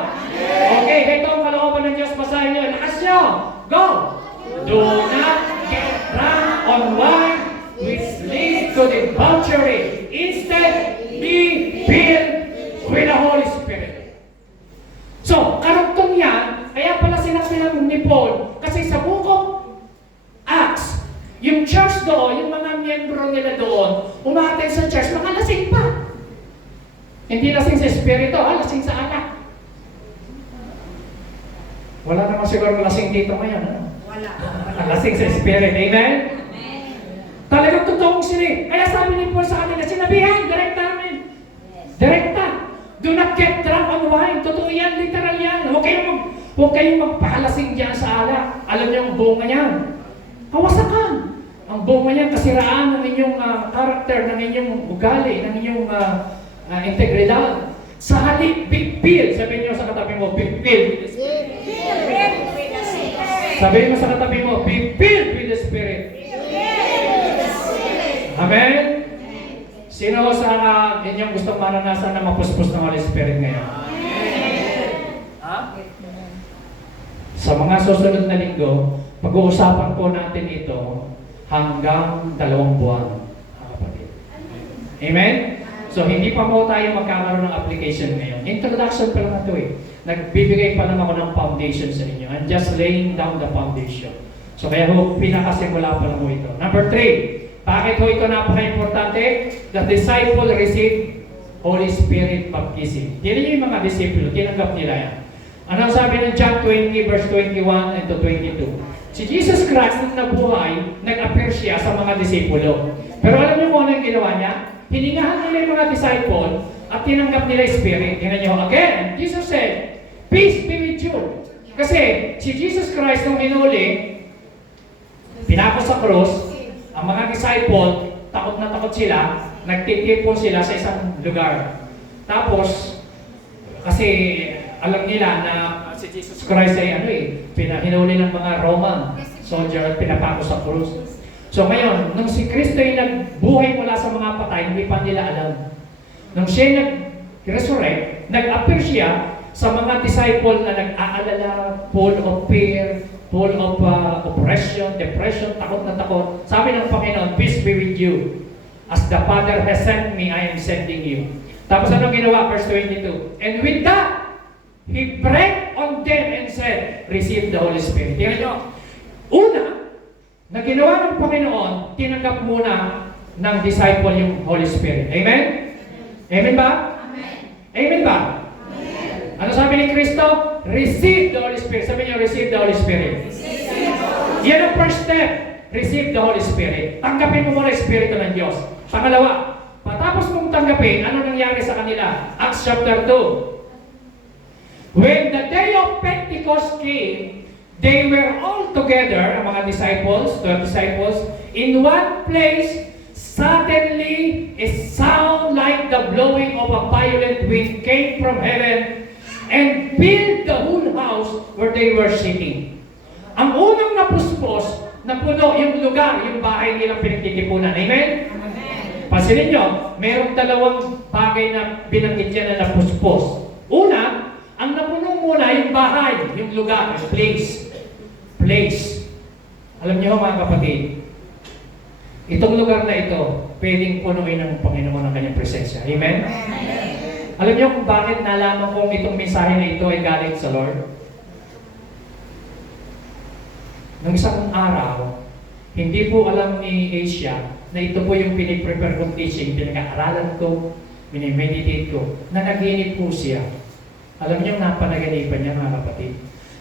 Okay, ito ang kalooban ng Diyos. Basahin niyo. Lakas niyo. Go! Do not get drunk on wine which leads to debauchery. Instead, be filled with the Holy Spirit. So, karugtong yan, kaya pala sinabi ni Paul, kasi sa book of Acts, yung church doon, yung mga miyembro nila doon, umatay sa church, nakalasing pa. Hindi lasing sa espiritu, lasing sa anak. Wala naman siguro lasing dito ngayon. Wala. Lasing sa spirit, amen? Talagang totoong sini. Kaya sabi ni Paul sa kanila, sinabihan, direkta namin. Direkta. Do not get drunk on wine. Totoo yan, literal yan. Huwag kayong magpahalasing dyan sa alak. Alam niyo ang bunga niyan. Kawasakan. Ang bunga niyan, kasiraan ng inyong karakter, ng inyong ugali, ng inyong integridad. Sa halip, be filled. Sabihin niyo sa katabi mo, be filled with the Spirit. Sabihin mo sa katabi mo, be filled with the Spirit. Amen? Sino sa inyong gustong maranasan na mapuspos ng Holy Spirit ngayon? Ha? Sa mga susunod na linggo, pag-uusapan po natin ito hanggang 2 buwan, mga kapatid. Amen? So, hindi pa po tayo magkakaroon ng application ngayon. Introduction pa lang ito eh. Nagbibigay pa lang ako ng foundation sa inyo. I'm just laying down the foundation. So, kaya pinakasimula pa lang po ito. Number 3, bakit ho ito napaka-importante? The disciple received Holy Spirit baptism. Tignan niyo yung mga disipulo, tinanggap nila yan. Ano sabi ng John 20 verse 21 and to 22? Si Jesus Christ nung nabuhay, nag-appear siya sa mga disipulo. Pero alam niyo kung ano yung ginawa niya? Hiningahan nila yung mga disciple at tinanggap nila yung Spirit. Tingnan niyo, again, Jesus said, peace be with you. Kasi si Jesus Christ nung hinuli, pinako sa krus, ang mga disciple, takot na takot sila, nagtitipon sila sa isang lugar. Tapos, kasi alam nila na si Jesus Christ ay hinuli ng mga Roman soldier at pinapako sa krus. So ngayon, nung si Kristo ay nagbuhay mula sa mga patay, hindi pa nila alam. Nung siya nag-resurrect, nag-appear siya sa mga disciple na nag-aalala, full of fear, full of oppression, depression, takot na takot. Sabi ng Panginoon, peace be with you. As the Father has sent me, I am sending you. Tapos anong ginawa? Verse 22. And with that, He breathed on them and said, receive the Holy Spirit. Tingnan nyo. Una, na ginawa ng Panginoon, tinanggap muna ng disciple yung Holy Spirit. Amen? Amen ba? Amen. Amen ba? Amen. Ano sabi ni Kristo? Receive the Holy Spirit. Sabi niyo, receive the Holy Spirit. Yan ang first step. Receive the Holy Spirit. Tanggapin mo muna yung Espiritu ng Diyos. Pangalawa, patapos mong tanggapin, ano nangyari sa kanila? Acts chapter 2. When the day of Pentecost came, they were all together, ang mga disciples, 12 disciples, in one place. Suddenly, a sound like the blowing of a violent wind came from heaven and filled the whole house where they were sitting. Ang unang napuspos, napuno yung lugar, yung bahay nilang pinagtitipunan. Amen? Pansinin nyo, mayroong dalawang bagay na binanggit yan na napuspos. Una, ang napuno muna yung bahay, yung lugar, yung place. Place. Alam niyo mga kapatid, itong lugar na ito, pwedeng punuin ng Panginoon ang kanyang presensya. Amen? Alam niyo kung bakit nalaman kong itong mensahe na ito ay galing sa Lord? Nung isang araw, hindi po alam ni Asia na ito po yung piniprepare kong teaching, pinag-aaralan ko, minimeditate ko, na naginip po siya. Alam niyo, napanaginipan niya mga kapatid.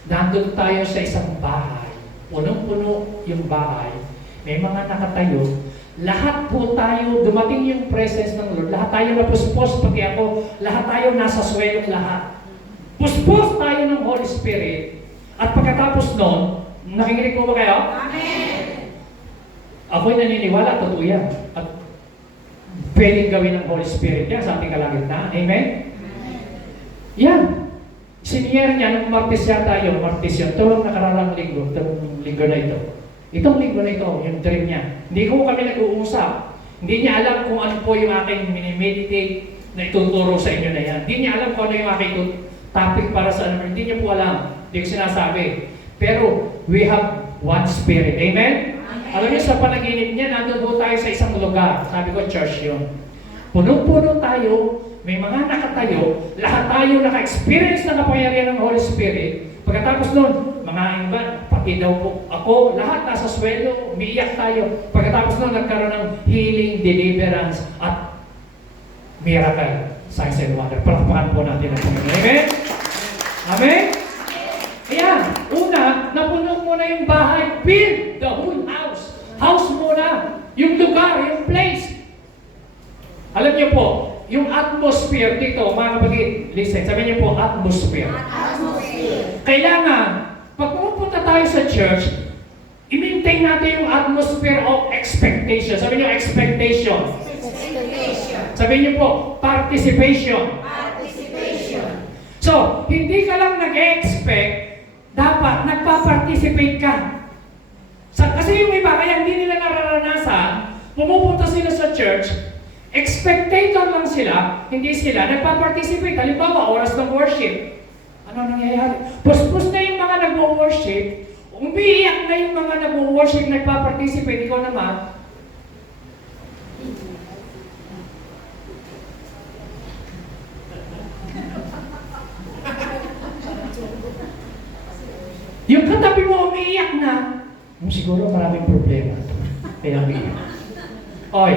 Nandun tayo sa isang bahay, punong-puno yung bahay, may mga nakatayo, lahat po tayo, dumating yung presence ng Lord, lahat tayo napuspos, pati ako, lahat tayo nasa swelong lahat. Puspos tayo ng Holy Spirit, at pagkatapos nun, nakikinig po ba kayo? Amen! Ako'y naniniwala, totoo yan. At pwedeng gawin ng Holy Spirit yan sa ating kalagitnaan. Amen? Yan. Siniyer niya, nung Martes yata yun, Martes yun, ito ang nakaralang linggo, itong linggo na ito. Itong linggo na ito, yung dream niya. Hindi ko kami nag-uusap. Hindi niya alam kung ano po yung aking minimeditate na ituturo sa inyo na yan. Hindi niya alam kung ano yung aking topic para sa ano. Hindi niya po alam. Hindi ko sinasabi. Pero, we have one spirit. Amen? Alam niyo, sa panaginip niya, nandun po tayo sa isang lugar. Sabi ko, church yun. Punong-puno tayo, may mga nakatayo, lahat tayo naka-experience na kapangyarihan ng Holy Spirit. Pagkatapos nun, mga iba, pati daw po ako, lahat nasa swelo, umiiyak tayo. Pagkatapos nun, nagkaroon ng healing, deliverance, at miracle, signs and wonder. Palakpakan po natin ang Panginoon. Amen? Amen? Ayan, una, napuno muna yung bahay, build the whole house. House muna, yung lugar, yung place. Alam niyo po, yung atmosphere dito, mga kapatid, listen, sabihin niyo po, atmosphere. Atmosphere. Kailangan, pag pupunta tayo sa church, i-maintain natin yung atmosphere of expectation. Sabihin niyo, expectation. Expectation. Sabihin niyo po, participation. Participation. So, hindi ka lang nag-expect, dapat nagpa-participate ka. Kasi yung iba, kaya hindi nila nararanasan, pumupunta sila sa church, expectator lang sila, hindi sila nagpa-participate. Halimbawa, oras ng worship. Ano nangyayari? Puspos na yung mga nag-worship, umiiyak na yung mga nag-worship, nagpa-participate, ikaw naman, yung katabi mo umiiyak na, siguro maraming problema. Kaya umiiyak. Oy,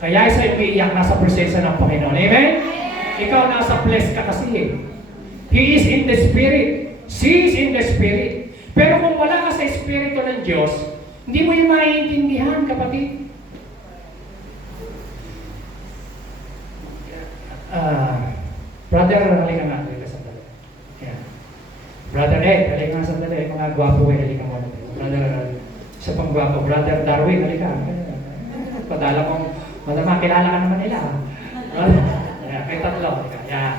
kaya isa umiiyak, nasa presensya ng Panginoon. Amen? Ikaw nasa place ka kasi. He is in the Spirit. She is in the Spirit. Pero kung wala ka sa Espiritu ng Diyos, hindi mo yung maiintindihan, kapatid. Brother, halika nga. Halika sandali. Yeah. Brother Ed, halika nga sandali. Mga gwapo eh, halika mo. Brother, isa pang gwapo. Brother Darwin, halika. Padala kong, malamang kilala ka naman nila. Yeah, may tatlo. Halika. Yeah.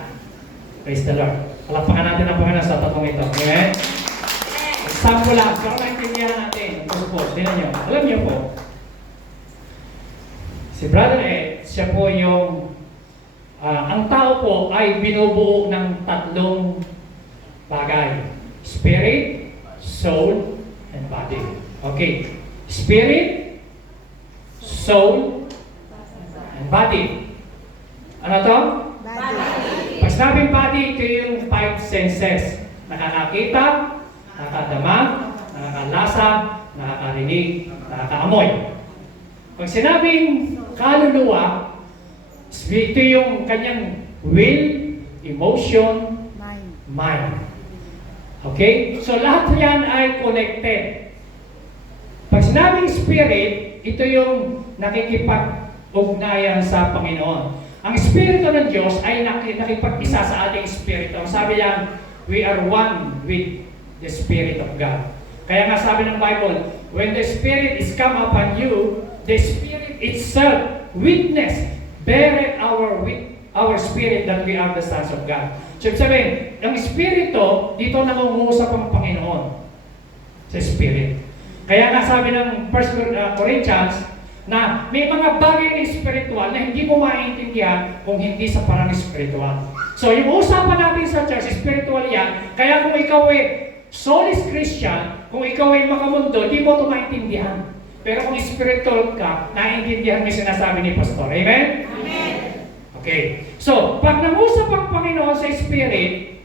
Praise the Lord. Palakpakan natin ang Panginoon sa tatlong ito. Amen? Sample lang, para maintindihan natin. Pagpupos, tingnan nyo. Alam nyo po, si Brother Ed, siya po yung, ang tao po ay binubuo ng tatlong bagay. Spirit, soul, and body. Okay. Spirit, soul, and body. Ano to? Body. Pag sinabing body, ito yung five senses. Nakakakita, nakakadama, nakakalasa, nakakarinig, nakakaamoy. Pag sinabing kaluluwa, ito yung kanyang will, emotion, mind. Okay? So lahat yan ay connected. Pag sinabing spirit, ito yung nakikipag-ugnayan sa Panginoon. Ang Espiritu ng Diyos ay nakipag-isa sa ating Espiritu. Sabi lang, we are one with the Spirit of God. Kaya nga sabi ng Bible, when the Spirit is come upon you, the Spirit itself witness, bear our spirit that we are the sons of God. So, ibig sabihin, ang Espiritu, dito nangungusap ang Panginoon sa Spirit. Kaya nga sabi ng 1 Corinthians, na may mga bagay na spiritual na hindi mo maintindihan kung hindi sa parang spiritual. So, yung usapan natin sa church, spiritual yan. Kaya kung ikaw solis Christian, kung ikaw ay makamundo, di mo ito maintindihan. Pero kung spiritual ka, naiintindihan mo yung sinasabi ni Pastor. Amen? Amen. Okay. So, pag nangusap ang Panginoon sa Spirit,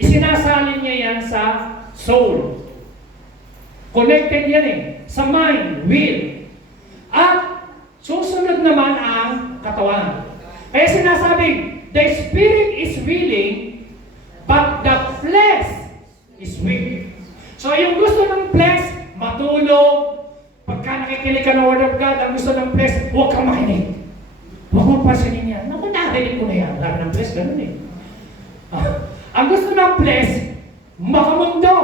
isinasalin niya yan sa soul. Connected yan sa mind, will. At susunod naman ang katawan. Kaya sinasabing, the Spirit is willing, but the flesh is weak. So yung gusto ng flesh, matulog. Pagka nakikinig ka ng Word of God, ang gusto ng flesh, huwag kang makinig. Huwag mong pasinin yan. Naku, narinig ko na yan. Labi ng flesh, ganun ang gusto ng flesh, makamundo.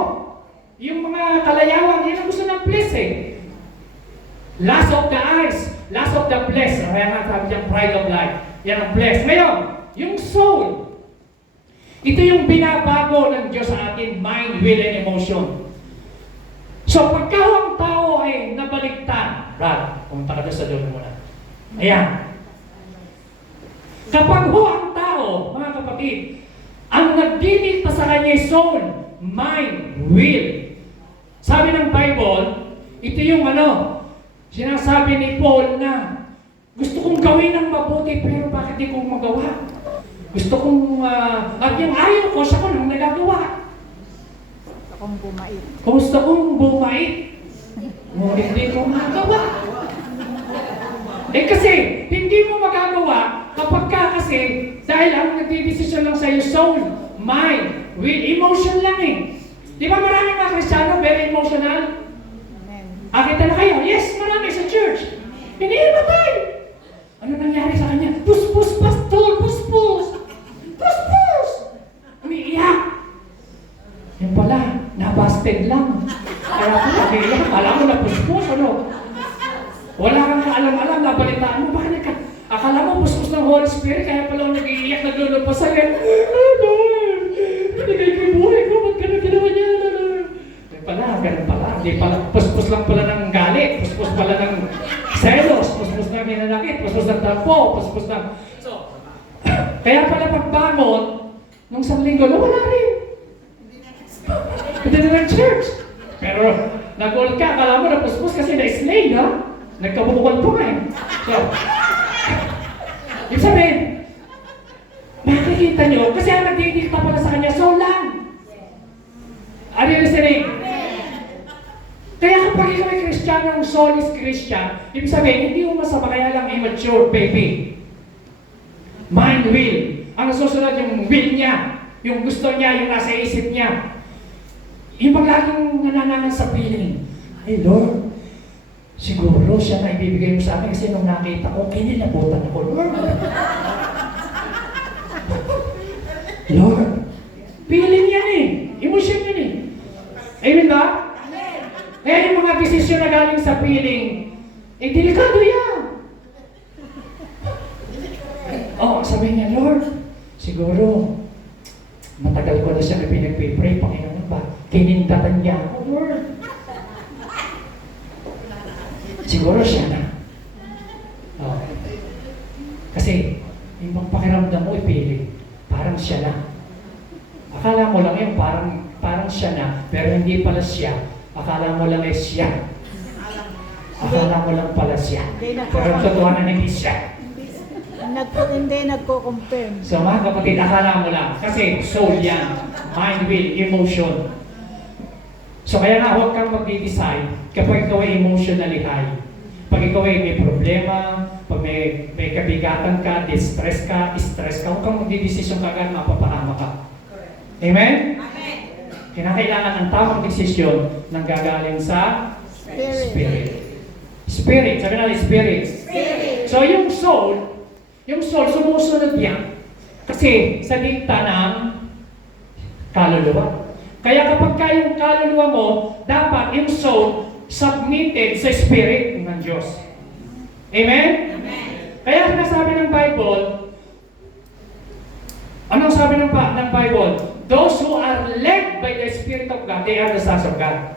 Yung mga kalayawan, yan ang gusto ng flesh Lust of the eyes, lust of the flesh. Kaya nga sabi dyan, pride of life. Yan ang flesh. Ngayon, yung soul, ito yung binabago ng Diyos sa atin, mind, will, and emotion. So, pagka ang tao ay nabaligtad, Brad, pumunta ka doon sa doon muna. Ayan. Kapag ang tao, mga kapatid, ang nagdidikta sa kanya soul, mind, will. Sabi ng Bible, ito yung sinasabi ni Paul na gusto kong gawin ng mabuti pero bakit di kong magawa? Gusto kong, at yung ayaw ko, siya ko nang nagagawa. Gusto kong bumait. Gusto kong bumait. Ngunit hindi ko magagawa. Kasi, hindi mo magagawa kapag ka kasi, dahil ang nagdidesisyon lang sa'yo, soul, mind, will, emotion lang Di ba maraming mga Kristiyano, very emotional? Amen. Akita na kayo, yes, marami sa church. Hinihimatay. Ano nangyari sa kanya? Puspus, pastor, puspus. Puspus. Umiiyak. Yung pala, nabasted lang. Kaya ako nagiiyak, alam mo na puspus, Wala kang kaalam-alam, nabalitaan mo, bakit akala mo puspus ng Holy Spirit, kaya pala nag-iiyak, naglulupa sa'yo. Hindi kayo yung buhay ko, ba't gano'n ginawa niya? Ganun pala. Hindi pala, puspus lang pala ng galit, puspus pala ng selos, puspus ng hinanakit, puspus ng tampo, puspus ng... So, kaya pala pagbangon, nung isang linggo, wala rin. Hindi na ng church. Pero, nag-ulit ka, akala mo na puspus kasi na-slay, Nagkabukal po So, ibig sabihin, makikita nyo, kasi ang nagdidikta pala sa kanya, so lang. Are you listening? Kaya kapag ikaw ay Kristiyanong solis Christian, ibig sabihin, hindi mo masama, kaya lang immature baby. Mind, will. Ang nasusunod yung will niya, yung gusto niya, yung nasa isip niya. Yung paglaging nananangan sa feeling, ay Lord, siguro siya na ibibigay mo sa akin kasi nung nakita ko, kinilabutan ako, Lord. Lord, feeling yan emotion yan Amen ba? Kaya yung mga desisyon na galing sa feeling, delikado yan. Sabi niya, Lord, siguro, matagal ko na siya na pinagpipray, Panginoon ba? Kinintatan niya ako, Lord. Siguro siya na. Kasi, yung pakiramdam mo, feeling, parang siya na. Akala mo lang yun, parang siya na, pero hindi pala siya. Akala mo lang siya. Akala mo lang pala siya. Pero totoo na hindi siya. Hindi nagko-confirm. So mga kapatid, akala mo lang. Kasi soul yan. Mind, will, emotion. So kaya nga, huwag kang mag-decide kapag ikaw ay emotionally high. Pag ikaw ay may problema, pag may kabigatan ka, stress ka, huwag kang mag-desisyon kagad, mapapahama ka. Amen? Amen. Kinakailangan ng tamang desisyon nang gagaling sa Spirit. Spirit. Sabi natin, Spirit. So yung soul, sumusunod yan. Kasi sa dikta ng kaluluwa. Kaya kapag ka yung kaluluwa mo, dapat yung soul submitted sa spirit ng Diyos. Amen? Kaya sinasabi ng Bible, anong sabi ng Bible? Those who are led by the Spirit of God, they are the sons of God.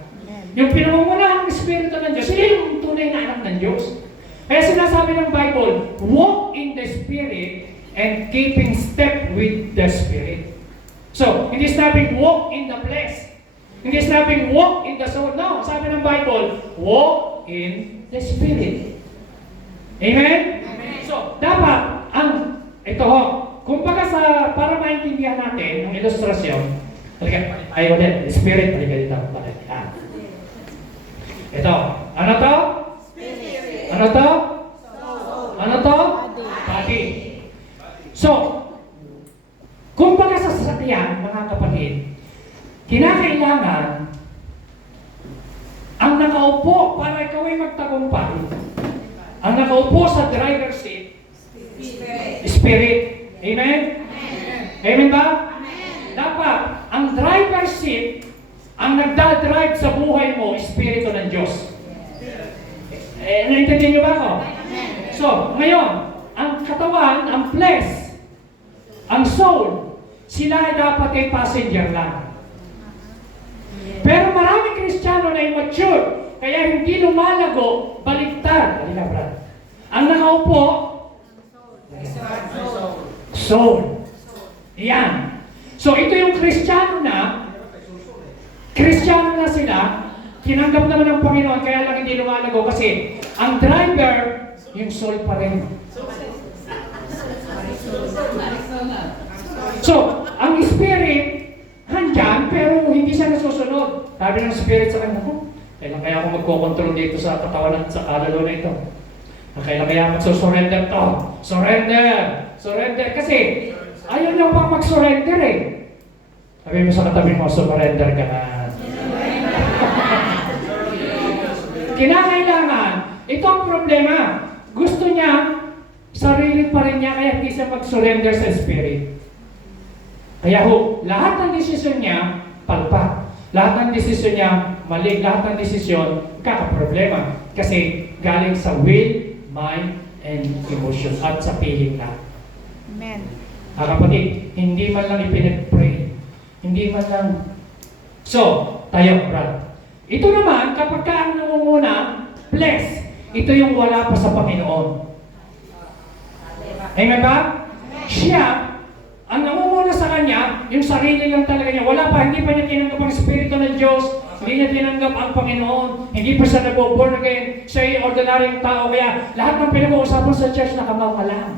Yung pinangungunahan ng Espiritu ng Diyos, sila yung tunay na anak ng Diyos. Kaya sinasabi ng Bible, walk in the Spirit and keeping step with the Spirit. So, hindi sinabing walk in the flesh. Hindi sinabing walk in the soul. No, sabi ng Bible, walk in the Spirit. Amen? So, dapat, ito ho, kumbaga para maintindihan natin ang ilustrasyon, tayo ulit, Spirit, halika dito. Ito, ano to? Spirit. Ano to? Soul. Ano to? Body. So, kumbaga sa sasakyan, mga kapatid, kinakailangan ang nakaupo para ikaw ay magtagumpay. Ang nakaupo sa driver's seat, Spirit. Amen? Amen ba? Dapat, ang driver's seat, ang nagdadrive sa buhay mo, Espiritu ng Diyos. Naintindihan niyo ba ako? So, ngayon, ang katawan, ang flesh, ang soul, sila ay dapat ay passenger lang. Pero maraming Kristiyano na immature, kaya hindi lumalago, baliktad. Halika, brad. Ang nakaupo, soul. Yan. So, ito yung Kristiyano na sila, tinanggap naman ng Panginoon, kaya lang hindi lumalago kasi ang driver, yung soul pa rin. So, ang spirit, handyan, pero hindi siya nasusunod. Sabi ng spirit sa kanya, kailan kaya ako magkocontrol dito sa katawan at sa kaluluwa na ito? Kailan kaya magsusurrender to? Surrender! Kasi, ayaw niyo pang mag-surrender eh. Sabi mo sa katabi mo, surrender ka na. Kinakailangan, ito ang problema. Gusto niya, sarili pa rin niya, kaya hindi siya mag-surrender sa spirit. Kaya lahat ng desisyon niya, palpak. Lahat ng desisyon niya, mali. Lahat ng desisyon, kakaproblema. Kasi galing sa will, mind, and emotion. At sa feeling na. Amen. Kapatid, hindi man lang ipinag-pray. Hindi man lang. So, tayo, brad. Ito naman, kapag ka ang nangunguna, bless. Ito yung wala pa sa Panginoon. Amen ba? Siya, ang nangunguna sa kanya, yung sarili lang talaga niya. Wala pa, hindi pa niya tinanggap ang Espiritu ng Diyos. Hindi niya tinanggap ang Panginoon. Hindi pa siya nag-born again. Siya ay ordinaryong tao. Kaya lahat ng pinag-uusapan sa church, nakamaw ka lang.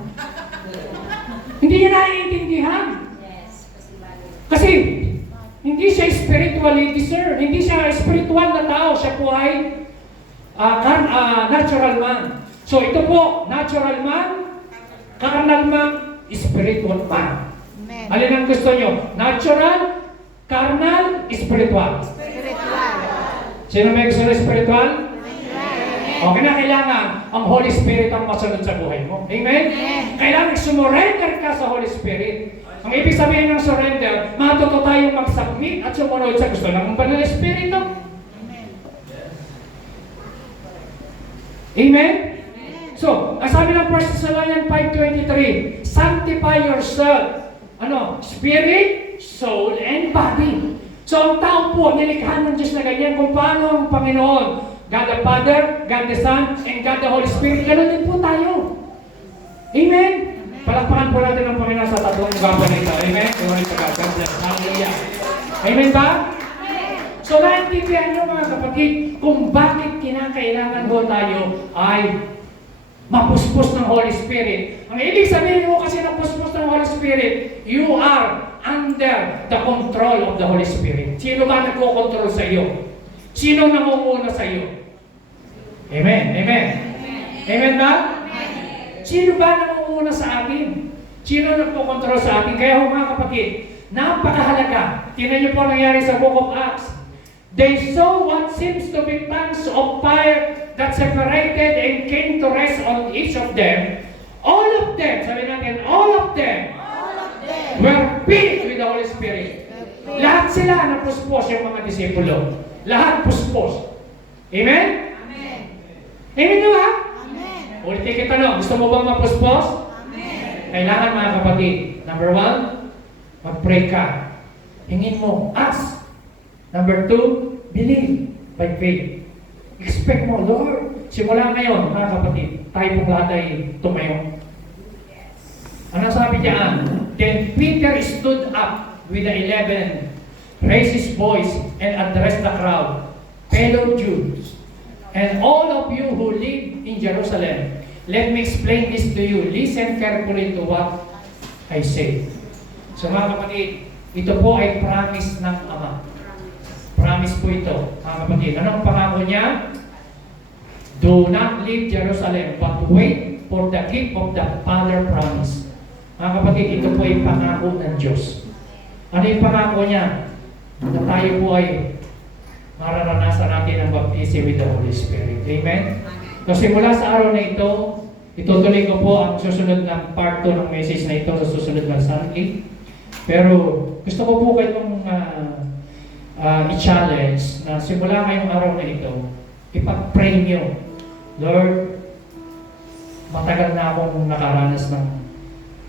Hindi niya naiintindihan. Kasi, hindi siya spiritually discerned. Hindi siya spiritual na tao. Siya po ay natural man. So ito po, natural man, carnal man, spiritual man. Amen. Alin ang gusto nyo? Natural, carnal, spiritual. Spiritual. Sino may gusto ng spiritual? Amen. O, kailangan ang Holy Spirit ang masunod sa buhay mo. Amen? Kailangan sumurrender ka sa Holy Spirit. Ang ibig sabihin ng surrender, matuto tayong mag-submit at sumunod sa gusto ng Banal na Espiritu. Amen? So, ang sabi ng 1 Thessalonians 5:23, sanctify yourself. Spirit, soul, and body. So, ang tao po, nilikha ng Diyos na ganyan kung paano ang Panginoon, God the Father, God the Son, and God the Holy Spirit, ganoon din po tayo. Amen? Palakpakan po natin ang Panginoon sa tatlong gawin nito. Amen? Glory to God. God bless. Hallelujah. Amen ba? So, naintindihan nyo mga kapatid, kung bakit kinakailangan ho tayo ay mapuspos ng Holy Spirit. Ang ibig sabihin mo kasi ng puspos ng Holy Spirit, you are under the control of the Holy Spirit. Sino ba nagko-control sa iyo? Sino nangunguna sa iyo? Amen? Amen? Amen ba? Sino ba nangunguna sa atin? Sino nagpo-control sa atin? Kaya mga kapatid, napakahalaga. Tingnan niyo po nangyari sa Book of Acts. They saw what seems to be tongues of fire that separated and came to rest on each of them. All of them, sabi natin, all of them were filled with the Holy Spirit. Lahat sila napuspos yung mga disipulo. Lahat puspos. Amen? Amen. Amen nyo ha? Amen. Ulitin kita tanong, gusto mo bang mapuspos? Amen. Kailangan mga kapatid, number 1, mag-pray ka. Hingin mo, ask. Number 2, believe by faith. Expect mo, Lord. Simula ngayon, mga kapatid, tayo pong lahat ay tumayo. Ano sabi diyan? Then Peter stood up with the 11, raised his voice, and addressed the crowd. Fellow Jews, and all of you who live in Jerusalem, let me explain this to you. Listen carefully to what I say. So mga kapatid, ito po ay promise ng Ama. Promise po ito, mga kapatid. Anong pangako niya? Do not leave Jerusalem, but wait for the gift of the Father promise. Mga kapatid, ito po ay pangako ng Diyos. Ano yung pangako niya? Na tayo po ay mararanasan natin ang baptism with the Holy Spirit. Amen? Kasi mula sa araw na ito, itutuloy ko po ang susunod na part 2 ng message na ito sa susunod na Sunday. Pero gusto ko po kayong i-challenge na simula ngayong araw na ito, ipag-pray nyo, Lord, matagal na akong nakaranas ng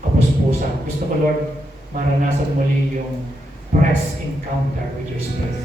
kapuspusan. Gusto ko, Lord, maranasan muli yung press encounter with your Spirit.